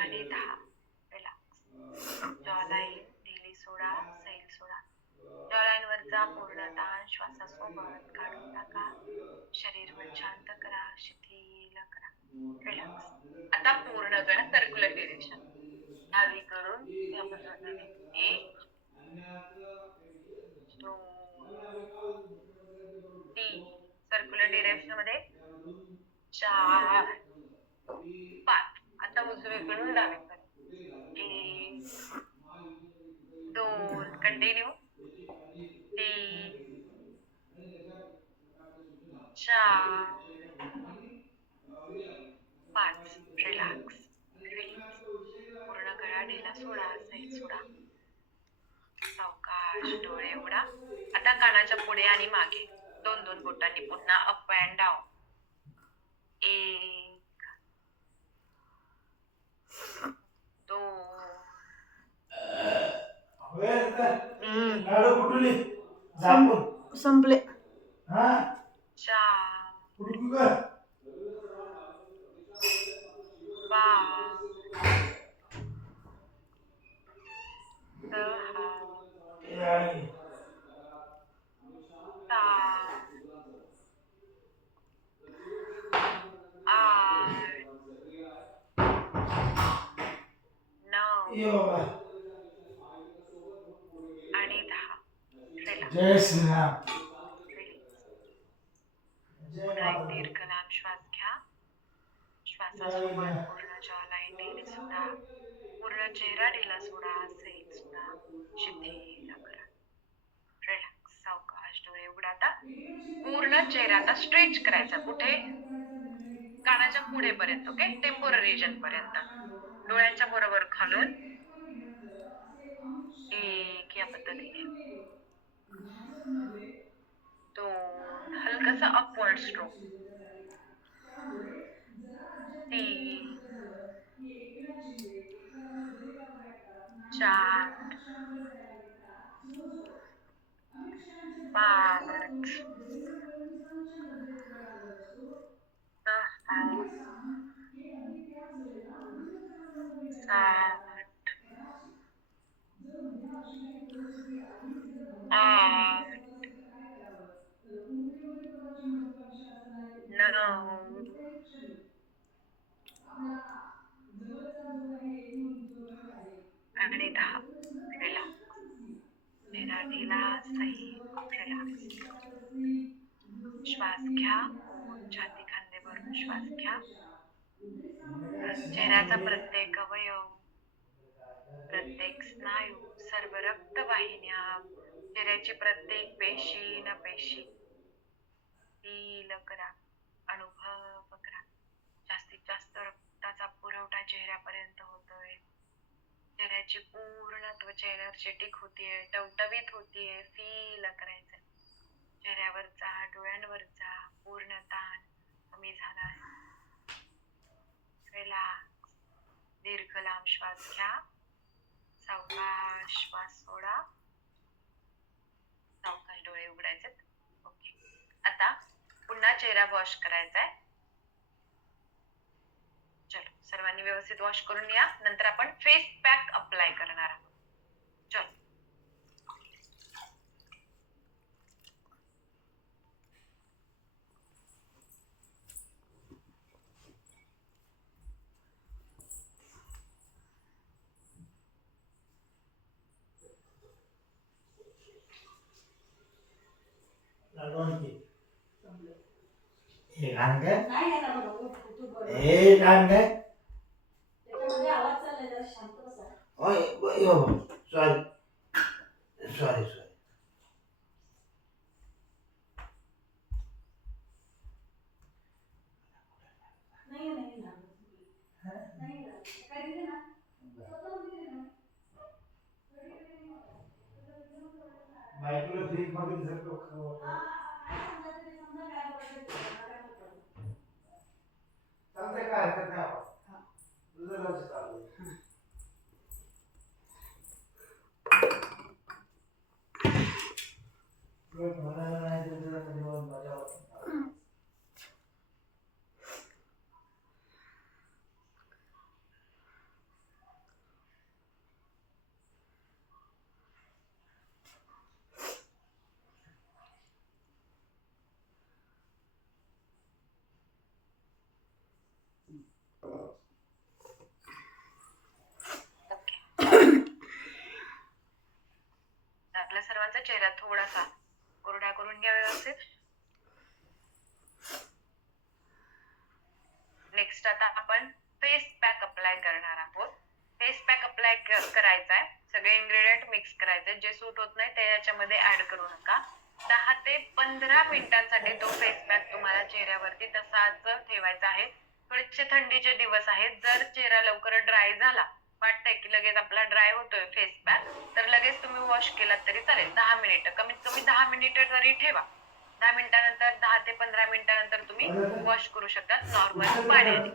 आणि 10. रिलॅक्स. जॉलाईन ढिली सोडा, सैल सोडा. जॉलाईन वरचा पूर्ण ताण श्वासासोबत काढून टाका. शरीर मन शांत करा, शिथिल करा. रिलॅक्स. आता पूर्ण करा सर्क्युलर डिरेक्शन. डावीकडून या पद्धतीने 1 डिरेक्शन मध्ये 4 5. आता उजवीकडून डावीकडे 1 2 कंटिन्यू 3 4 5. Relax relax. पूर्ण गळा ढिला सोडा, साईड सोडा. सावकाश डोळे उघडा. आता कानाच्या पुढे आणि मागे 2 बोटांनी पुन्हा अप अँड डाऊन. 1 2 संपले. 4 5 6 7 8 9 आणि 10. जय श्रीराम. पुन्हा एक दीर्घ लांब श्वास घ्या. श्वासासोबत पूर्ण जॉ लाईन ढिली सोडा. पूर्ण चेहरा ढिला सोडा, सैल सोडा. शिथिल करा. रिलॅक्स. सावकाश डोळे उघडा. आता पूर्ण चेहरा आता स्ट्रेच करायचा. कुठे? कानाच्या पुढे पर्यंत. ओके, टेम्पोरल रिजन पर्यंत. डोळ्यांच्या बरोबर खालून 1 या पद्धतीने 2 हलकासा अपवर्ड स्ट्रोक 3 4 5 6 7 8 9 आणि 10. रिलॅक्स. चेहरा ढिला, सैल. रिलॅक्स. श्वास घ्या. खोल छाती खांदे भरून श्वास घ्या. चेहऱ्याचा प्रत्येक अवयव, प्रत्येक स्नायू, सर्व रक्तवाहिन्या, चेहऱ्याची प्रत्येक पेशी न पेशी फील करा, अनुभव करा. जास्तीत जास्त रक्ताचा पुरवठा चेहऱ्यापर्यंत होतोय. चेहऱ्याची पूर्ण त्वचा एनर्जेटिक होतीये, टवटवीत होतीये. फील करायचं. चेहऱ्यावरचा, डोळ्यांवरचा पूर्ण ताण कमी झालाय. रिलॅक्स. दीर्घ लांब श्वास घ्या. सावकाश श्वास सोडा. सावकाश डोळे उघडायचे. ओके, आता पुन्हा चेहरा वॉश करायचा आहे. चलो, सर्वांनी व्यवस्थित वॉश करून या. नंतर आपण फेस पॅक अप्लाय करणार आहोत. चलो. हे गाणं काय? हे गाणं काय? ओय, सॉरी सॉरी सॉरी. बायकोला फ्रीज मध्ये चालतंय, काय हरकत नाही बाबा. तुझं लक्ष चालू आहे. म्हणायला नाही तर तुला कधी मजा वाटत. आपल्या सर्वांचा चेहरा थोडासा कोरडा करून घ्या व्यवस्थित. नेक्स्ट आता आपण फेस पॅक अप्लाय करणार आहोत. फेस पॅक अप्लाय करायचा आहे. सगळे इन्ग्रेडियंट मिक्स करायचे. जे सूट होत नाही ते याच्यामध्ये ऍड करू नका. 10 ते 15 मिनिटांसाठी तो फेस पॅक तुम्हाला चेहऱ्यावरती तसाच ठेवायचा आहे. थोडेसे थंडीचे दिवस आहेत. जर चेहरा लवकर ड्राय झाला, वाटतंय की लगेच आपला ड्राय होतोय फेस पॅक, तर लगेच तुम्ही वॉश केलात तरी चालेल. 10 मिनिटं, कमीत कमी 10 मिनिटं तरी ठेवा. 10 मिनिटानंतर 10 ते 15 मिनिटानंतर तुम्ही वॉश करू शकता नॉर्मल पाण्याने.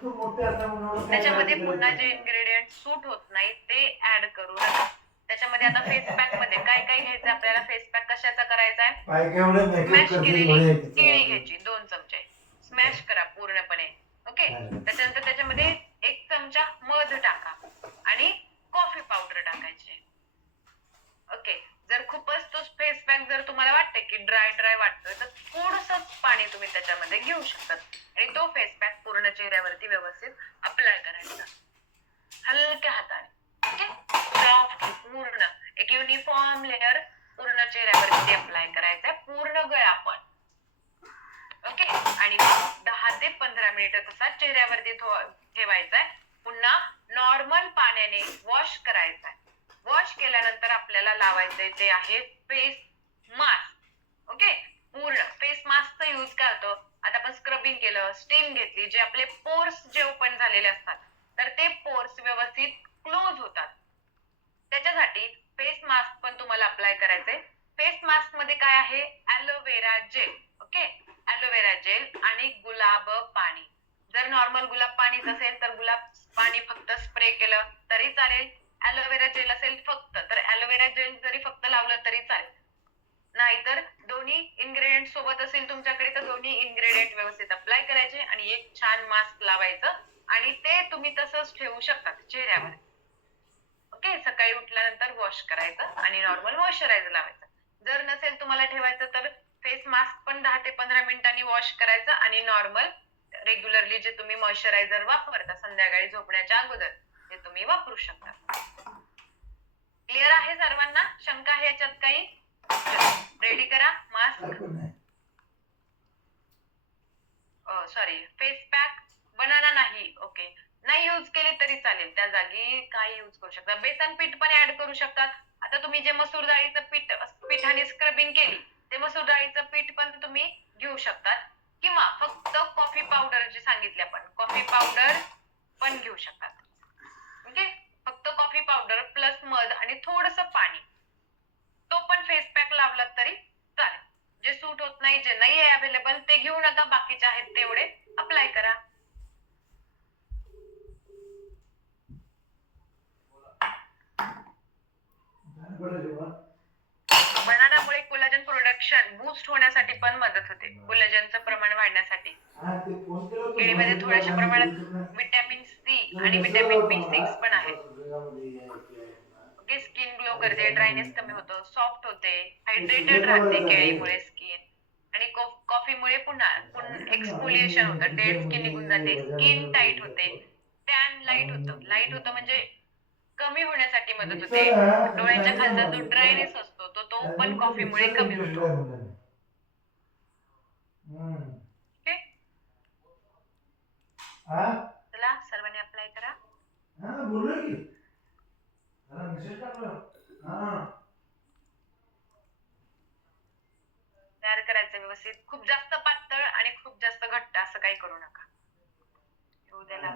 त्याच्यामध्ये पुन्हा जे इन्ग्रेडियंट सूट होत नाही ते ऍड करू नका. त्याच्यामध्ये आता फेस पॅक मध्ये काय काय घ्यायचं आपल्याला. फेस पॅक कशाचा करायचा आहे. स्मॅश केलेली केळी घ्यायची 2 चमचे. स्मॅश करा पूर्णपणे. ओके. त्याच्यानंतर त्याच्यामध्ये 1 चमचा मध टाका आणि कॉफी पावडर टाकायची. ओके. जर खूपच तो फेस पॅक जर तुम्हाला वाटतंय की ड्राय वाटतोय, तर थोडंसं पाणी तुम्ही त्याच्यामध्ये घेऊ शकतात आणि तो फेस पॅक पूर्ण चेहऱ्यावरती व्यवस्थित अप्लाय करायचा हलक्या हाताने. ओके. सॉफ्ट पूर्ण एक युनिफॉर्म लेअर पूर्ण चेहऱ्यावरती अप्लाय करायचा आहे. पूर्ण गळा पण. ओके. आणि मग 10 ते 15 मिनिटं तसा चेहऱ्यावरती ठेवायचा आहे. पुन्हा नॉर्मल पाण्याने वॉश करायचा आहे. वॉश केल्यानंतर आपल्याला लावायचंय ते आहे फेस मास्क. ओके. पूर्ण फेस मास्कचा यूज करतो. आता आपण स्क्रबिंग केलं, स्टीम घेतली, जे आपले पोर्स जे ओपन झालेले असतात, तर ते पोर्स व्यवस्थित क्लोज होतात. त्याच्यासाठी फेस मास्क पण तुम्हाला अप्लाय करायचंय. फेस मास्क मध्ये काय आहे, aloe vera gel. Okay. Aloe vera gel आणि गुलाब पाणी. जर नॉर्मल गुलाब पाणीच असेल तर गुलाब पाणी फक्त स्प्रे केलं तरी चालेल. ॲलोवेरा जेल असेल फक्त, तर ॲलोवेरा जेल जरी फक्त लावलं तरी चालेल. नाहीतर दोन्ही इन्ग्रेडियंट सोबत असेल तुमच्याकडे तर दोन्ही इन्ग्रेडियंट व्यवस्थित अप्लाय करायचे आणि एक छान मास्क लावायचं आणि ते तुम्ही तसंच ठेवू शकता चेहऱ्यावर. ओके. सकाळी उठल्यानंतर वॉश करायचं आणि नॉर्मल मॉइश्चरायझर लावायचं. जर नसेल तुम्हाला ठेवायचं तर फेस मास्क पण 10 ते 15 मिनिटांनी वॉश करायचं आणि नॉर्मल रेग्युलरली जे तुम्ही मॉइश्चरायझर वापरता संध्याकाळी झोपण्याच्या अगोदर ते तुम्ही वापरू शकता. क्लिअर आहे सर्वांना? शंका आहे याच्यात काही? रेडी करा mask. Sorry, face pack banana नाही. ओके. नाही यूज केले तरी चालेल. त्या जागी काय यूज करू शकता. बेसन पीठ पण ऍड करू शकतात. आता तुम्ही जे मसूर डाळीचं पिठाने स्क्रबिंग केली, ते मसूर डाळीचं पीठ पण तुम्ही घेऊ शकतात किंवा फक्त कॉफी पावडर जे सांगितले आपण, कॉफी पावडर पण घेऊ शकतात. ओके. फक्त कॉफी पावडर प्लस मध आणि थोडंसं पाणी, तो पण फेस पॅक लावला तरी चालेल. जे सूट होत नाही, जे नाही आहे अवेलेबल, ते घेऊ नका. बाकीचे आहेत तेवढे अप्लाय करा. बनानामुळे कोलाजन प्रोडक्शन बूस्ट होण्यासाठी पण मदत होते. कोलाजनचं प्रमाण वाढण्यासाठी. केळीमध्ये थोड्याशा प्रमाणात विटॅमिन सी आणि विटॅमिन B6 पण आहे. ओके. स्किन ग्लो करते, ड्रायनेस कमी होतो, सॉफ्ट होते, हायड्रेटेड राहते केळीमुळे स्किन. आणि कॉफीमुळे पुन्हा एक्सफोलिएशन होतं, डेड स्किन निघून जाते, स्किन टाईट होते, टॅन लाईट होतं म्हणजे कमी होण्यासाठी मदत होते. डोळ्यांच्या खालचा जो ड्रायनेस असतो तो पण कॉफीमुळे कमी होतो. ओके. चला सर्वांनी अप्लाय करा. तयार करायचं व्यवस्थित. खूप जास्त पातळ आणि खूप जास्त घट्ट असं काही करू नका. उद्याला.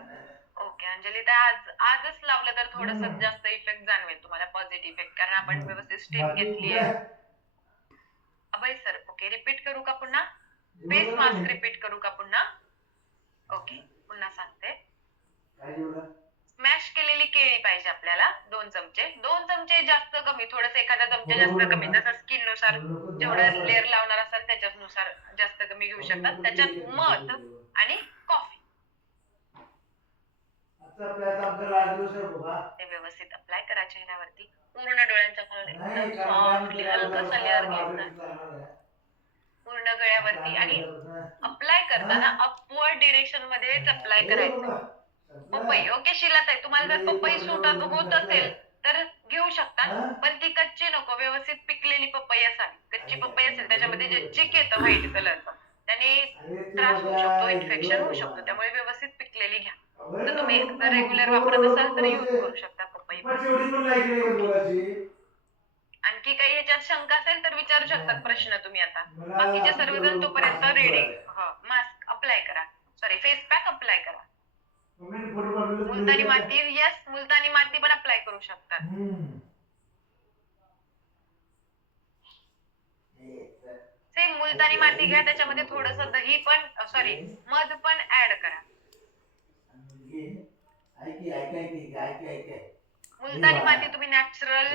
ओके. अंजली, तर आजच लावलं तर थोडस जास्त इफेक्ट जाणवेल तुम्हाला, पॉझिटिव्ह इफेक्ट, कारण आपण व्यवस्थित स्टीम घेतली आहे. अभय सर, ओके. रिपीट करू का पुन्हा? फेस मास्क रिपीट करू का पुन्हा? ओके. पुन्हा सांगते. स्मॅश केलेली केळी पाहिजे आपल्याला 2 चमचे. 2 चमचे जास्त कमी, थोडस एखादा चमचा जास्त कमी, जसं स्किन नुसार जेवढं लेअर लावणार असाल त्याच्यानुसार जास्त कमी घेऊ शकतात. त्याच्यात मध आणि कॉफी ते व्यवस्थित अप्लाय करा चेहऱ्यावरती. पूर्ण डोळ्यांच्या खाली एकदम सॉफ्टली हलकासा लेअर घ्यायचा पूर्ण गळ्यावरती. आणि अप्लाय करताना अपवर्ड डिरेक्शन मध्येच अप्लाय करायचं. पपई. ओके शिलाताई, तुम्हाला जर पपई सूट होत असेल तर घेऊ शकतात, पण ती कच्ची नको, व्यवस्थित पिकलेली पपई असावी. कच्ची पपई असेल त्याच्यामध्ये जे चिक येतं व्हाईट कलरचं, त्याने त्रास होऊ शकतो, इन्फेक्शन होऊ शकतो. त्यामुळे व्यवस्थित पिकलेली घ्या. तुम्ही जर रेग्युलर वापरत असाल तर यूज करू शकता पपई पण एवढी पण लायकी नाही का बोलायची? आणखी काही ह्याच्यात शंका असेल तर विचारू शकतात प्रश्न तुम्ही आता मला बाकीचे सर्वजण तोपर्यंत पाच रेडी नंबर मास्क अप्लाय करा सॉरी फेस पॅक अप्लाय करा मम्मीने फोटो पाठवले मुलतानी माती यस मुलतानी माती पण अप्लाय करू शकतात सेम मुलतानी माती घ्या त्याच्यामध्ये थोडस दही पण सॉरी मध पण ऍड करा मुलतानी माती तुम्ही नॅचरल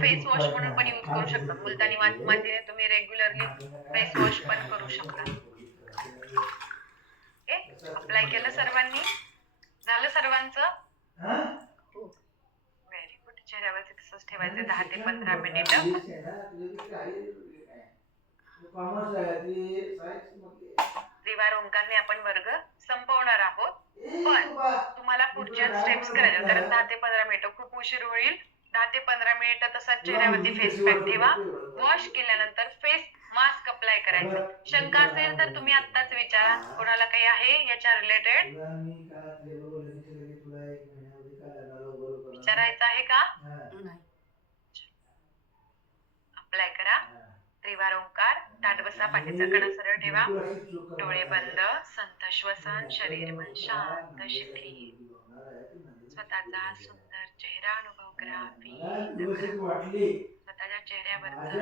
फेस वॉश म्हणून पण यूज करू शकता मुलतानी मातीने तुम्ही रेग्युलरली फेस वॉश पण करू शकता ओके अप्लाय केलं सर्वांनी झालं सर्वांचं व्हेरी गुड चेहऱ्यावरती तसंच ठेवायचं 10 ते 15 मिनिट त्रिवार ओंकारने आपण वर्ग संपवणार आहोत पण तुम्हाला पुढच्या स्टेप्स करायच्या कारण 10 ते 15 मिनिटं खूप उशीर होईल 10 ते 15 मिनिटं तसाच चेहऱ्यावरती फेस पॅक ठेवा वॉश केल्यानंतर फेस मास्क अप्लाय करायचं शंका असेल तर तुम्ही आत्ताच विचारा कोणाला काही आहे याच्या रिलेटेड विचारायचं आहे का अप्लाय करा त्रिवार ओंकार ताट बसा पाठीचा कणा सरळ ठेवा डोळे बंद संत श्वसन शरीर मन शांत शिथिल स्वतःचा सुंदर चेहरा अनुभव करा व्यवस्थित वाटली स्वतःच्या चेहऱ्यावरचं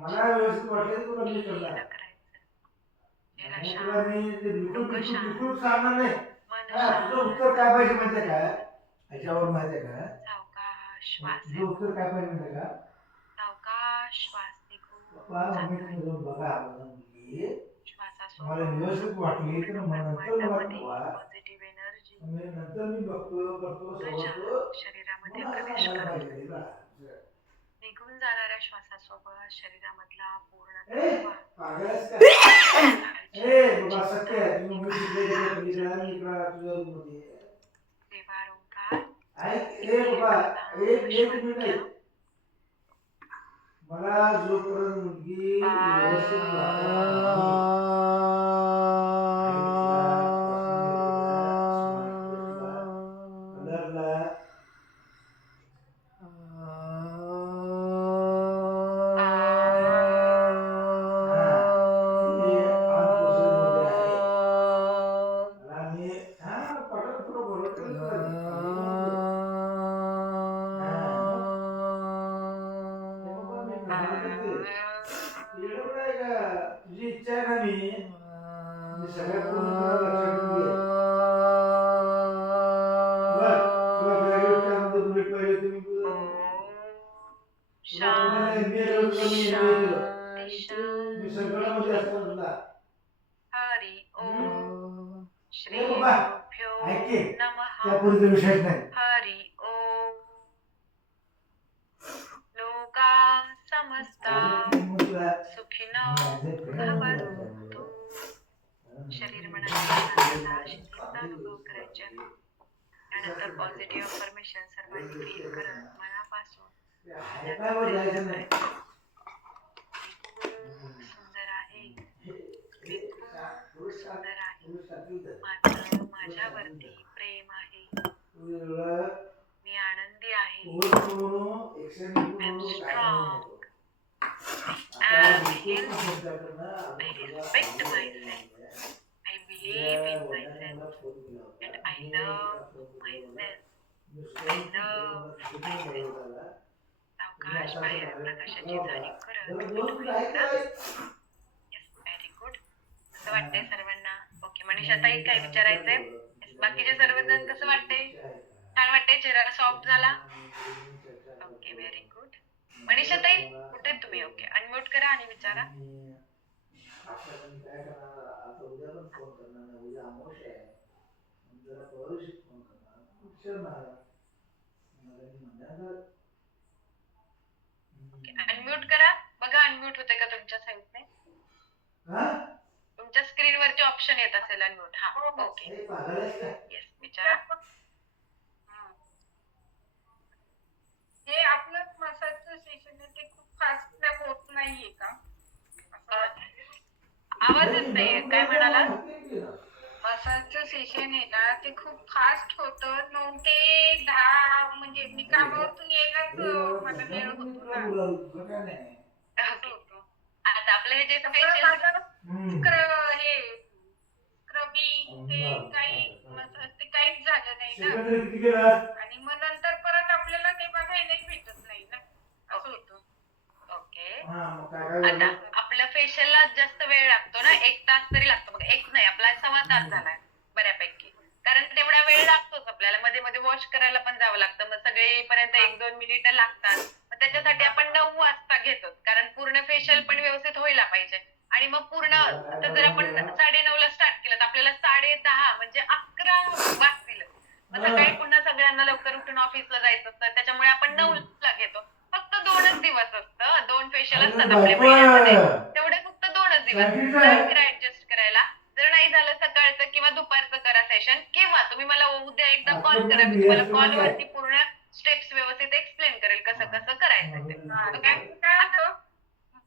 मला व्यवस्थित वाटली तर तुला मी करणार करायचं चेहरा तुला शांत मी ते बिलकुल डोकं बिलकुल शांत बिलकुल सांगणार नाही मन तुझं शांत उत्तर काय पाहिजे माहितीये का ह्याच्यावर माहितीये का सावकाश श्वास तुझं उत्तर काय पाहिजे माहितीये का सावकाश श्वास पप्पा मम्मी तुम्ही जाऊन बघा मला मुलगी मला श्वासासोबत व्यवस्थित वाटली तर मग नंतर मला कळवा पॉझिटिव्ह एनर्जी नंतर मी बघतो करतो समजतो शरीरामध्ये मग प्रवेश मला करतो पाहिजे बा. निघून जाणाऱ्या श्वासासोबत शरीरामधला पूर्ण ए, थकवा, पागल आहेस का? ए, बाबा सत्य आहे. तुम्ही मुंबई शिकले का? पलीकडे मी इकडं तुझ्या रूममध्ये. त्रिवार ओंकार ऐक, ए बाबा, एक मिनिट ऐक. मला जोपर्यंत मुलगी व्यवस्थित वाटत नाही, कलरला तुझी इच्छा आहे ना मी सगळ्या पूर्ण तुला लक्षात ठेवून घे. बघ, तुला ग्रॅज्युएट त्यामध्ये बुलेट पाहिजे तुम्ही मी सगळ्यामध्ये असतो तुला. हरी ओम श्री ए बाबा, गुरुभ्यो ऐक की, नमः त्या पुढचा विषयच नाही. हरि ओम लोका समस्ता सुखिनो भवन्तु शरीर मनाचा शिथिलता अनुभव करायच्या त्यानंतर पॉझिटिव्ह अफर्मेशन सर्वांनी फील करत मनापासून सुंदर आहे मी खूप सुंदर आहे माझं माझ्यावरती प्रेम आहे मी आनंदी आहे I am strong. I am healthy. I respect myself. I believe in myself. And I love myself. I love myself. सावकाश बाहेर प्रकाशाची जाणीव करत येस व्हेरी गुड कसं वाटतंय सर्वांना ओके मनीषा ताई काय विचारायचंय बाकीचे सर्वजण कसं वाटतंय छान वाटतंय चेहरा सॉफ्ट झाला ओके व्हेरी गुड मनीषा ताई कुठे तुम्ही ओके अनम्यूट करा आणि विचारा अनम्यूट करा बघा अनम्यूट होते का तुमच्या साईडने तुमच्या स्क्रीन वरती ऑप्शन येत असेल अनम्यूट हा ओके येस विचारा हे आपलं मसाजचं सेशन आहे ते खूप फास्ट होत नाहीये का आवाज येत नाहीये काय म्हणाला मसाजचं सेशन आहे ना ते खूप फास्ट होतं 9 ते 10 म्हणजे मी कामावरतून यायलाच मला वेळ होतो ना असं होतं. आता आपलं हे जे तसं फेशियल माझं हे स्क्रबिंग ते काहीच झालं नाही ना आणि मग नंतर परत आपल्याला ते बघायलाही भेटत नाही ना असं होतं. ओके. काय आता आपल्या फेशियलला जास्त वेळ लागतो ना 1 तास तरी लागतो बघ 1 नाही आपला 1.25 तास झालाय बऱ्यापैकी कारण तेवढा वेळ लागतोच आपल्याला मध्ये मध्ये वॉश करायला पण जावं लागतं मग सगळे येईपर्यंत 1-2 मिनिटं लागतात मग त्याच्यासाठी आपण 9 वाजता घेतो कारण पूर्ण फेशियल पण व्यवस्थित व्हायला पाहिजे आणि मग पूर्ण आता जर आपण 9:30 ला स्टार्ट केलं तर आपल्याला 10:30 म्हणजे 11 वाजतील मग सकाळी पुन्हा सगळ्यांना लवकर उठून ऑफिसला जायचं असतं त्याच्यामुळे आपण 9 ला घेतो फक्त 2च दिवस असतं 2 फेशियल असतात आपल्या महिन्यामध्ये तेवढे फक्त 2च दिवस काय करा ऍडजस्ट करायला जर नाही झालं सकाळचं किंवा दुपारचं करा सेशन किंवा तुम्ही मला उद्या एकदा कॉल करा मी तुम्हाला कॉलवरती पूर्ण स्टेप्स व्यवस्थित एक्सप्लेन करेल कसं कसं करायचं ते ओके काय होतं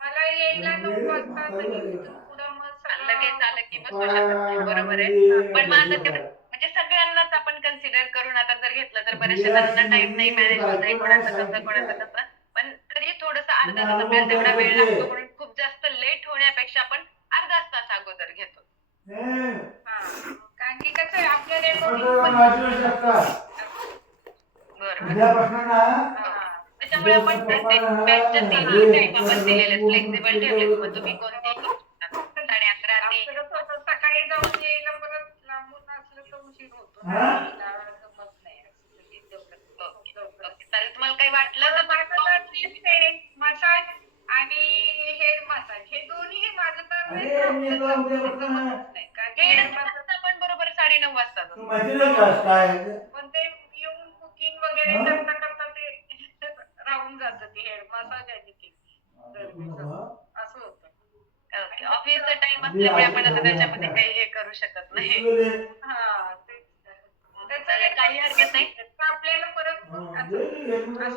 मला यायला 9 वाजता आणि तिथून पुढं मग लगेच आलं की बसू शकत नाही काय बरोबर आहे पण मग आता ते म्हणजे सगळ्यांनाच आपण कन्सिडर करून आता जर घेतलं तर बऱ्याचशा जणांना टाइम नाही मॅनेज होत आहे कोणाचं कसं पण तरी थोडंसं अर्धा तास आपल्याला तेवढा वेळ लागतो म्हणून खूप जास्त लेट होण्यापेक्षा आपण अर्धा तास अगोदर घेतो कारण की कसं आहे आपल्या रेकॉर्डिंग बरोबर त्याच्यामुळे आपण बॅचच्या 3 टाइम आपण दिलेले फ्लेक्झिबल ठेवले मग तुम्ही कोणतेही करू शकता 11:30 ते सकाळी जाऊन यायला परत लांबून असलं तर उशीर होतो ना जमत नाही ओके ओके चालेल तुम्हाला काही वाटलं तर मसाज आणि हेअर मसाज हे दोन्ही माझं तर नाही जमतच नाही कारण की hair massage आपण बरोबर 9:30 वाजता पण ते येऊन कुकिंग वगैरे करता करता ते राहून जातं ते हेअर मसाज आणि ते असं होतं ओके ऑफिसचा टाइम असल्यामुळे आपण आता त्याच्यामध्ये काही हे करू शकत नाही हा तेच चालेल काही हरकत नाही आपल्याला परत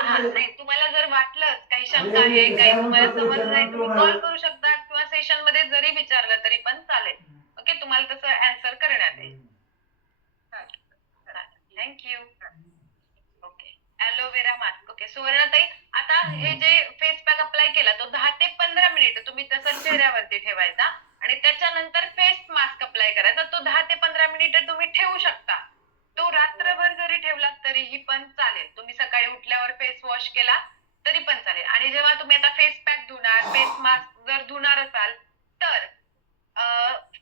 हा नाही तुम्हाला जर वाटलंच काही शंका आहे काही तुम्हाला समज नाही तुम्ही कॉल करू शकता किंवा सेशन मध्ये जरी विचारलं तरी पण चालेल ओके तुम्हाला तसं आन्सर करण्यात येईल thank you okay aloe vera mask okay सुवर्णाताई आता हे जे फेस पॅक अप्लाय केला तो 10 ते 15 मिनिट तुम्ही तसं चेहऱ्यावरती ठेवायचा आणि त्याच्यानंतर फेस मास्क अप्लाय करायचा तो 10 ते 15 मिनिट तुम्ही ठेवू शकता तो रात्रभर जरी ठेवला तरीही पण चालेल तुम्ही सकाळी उठल्यावर फेस वॉश केला तरी पण चालेल आणि जेव्हा तुम्ही आता फेस पॅक धुणार फेस मास्क जर धुणार असाल तर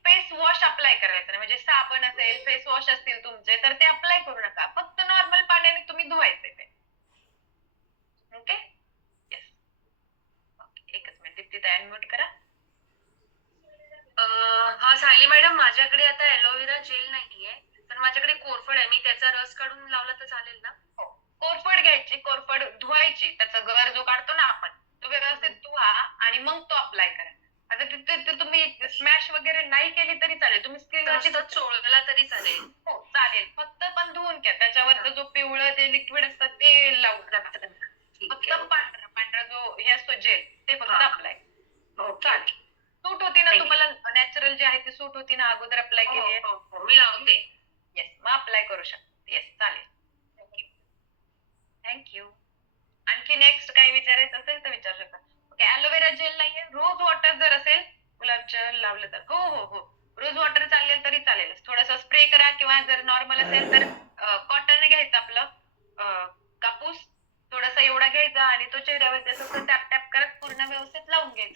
फेस वॉश अप्लाय करायचं नाही म्हणजे साबण असेल फेस वॉश असतील तुमचे तर ते अप्लाय करू नका फक्त नॉर्मल पाण्याने तुम्ही धुवायचे ते ओके येस ओके एकच मिनिट तिथे अनम्यूट करा हा सायली मॅडम माझ्याकडे आता ॲलोवेरा जेल नाहीये पण माझ्याकडे कोरफड आहे मी त्याचा रस काढून लावला तर चालेल ना कोरफड घ्यायची कोरफड धुवायची त्याचा गर जो काढतो ना आपण तो व्यवस्थित धुवा आणि मग तो अप्लाय करा आता तिथे तुम्ही स्मॅश वगैरे नाही केली तरी चालेल तुम्ही स्किनवरती चोळला तरी चालेल हो चालेल फक्त पण धुवून घ्या त्याच्यावरचं जो पिवळं ते लिक्विड असतं ते लावून टाका फक्त पांढरा पांढरा जो हे असतो जेल ते फक्त अप्लाय चालेल सूट होती ना तुम्हाला नॅचरल जे आहे ते सूट होती ना अगोदर अप्लाय केली आहे मी लावते येस मग अप्लाय करू शकते येस चालेल थँक्यू आणखी नेक्स्ट काही विचारायचं असेल तर विचारू शकता ओके ॲलोवेरा जेल नाहीये रोज वॉटर जर असेल गुलाबजल लावलं तर हो हो हो रोज वॉटर चालेल तरी चालेल थोडस स्प्रे करा किंवा जर नॉर्मल असेल तर कॉटन घ्यायचं आपलं कापूस थोडासा एवढा घ्यायचा आणि तो चेहऱ्यावर त्याचं टॅप टॅप करत पूर्ण व्यवस्थित लावून घ्यायचा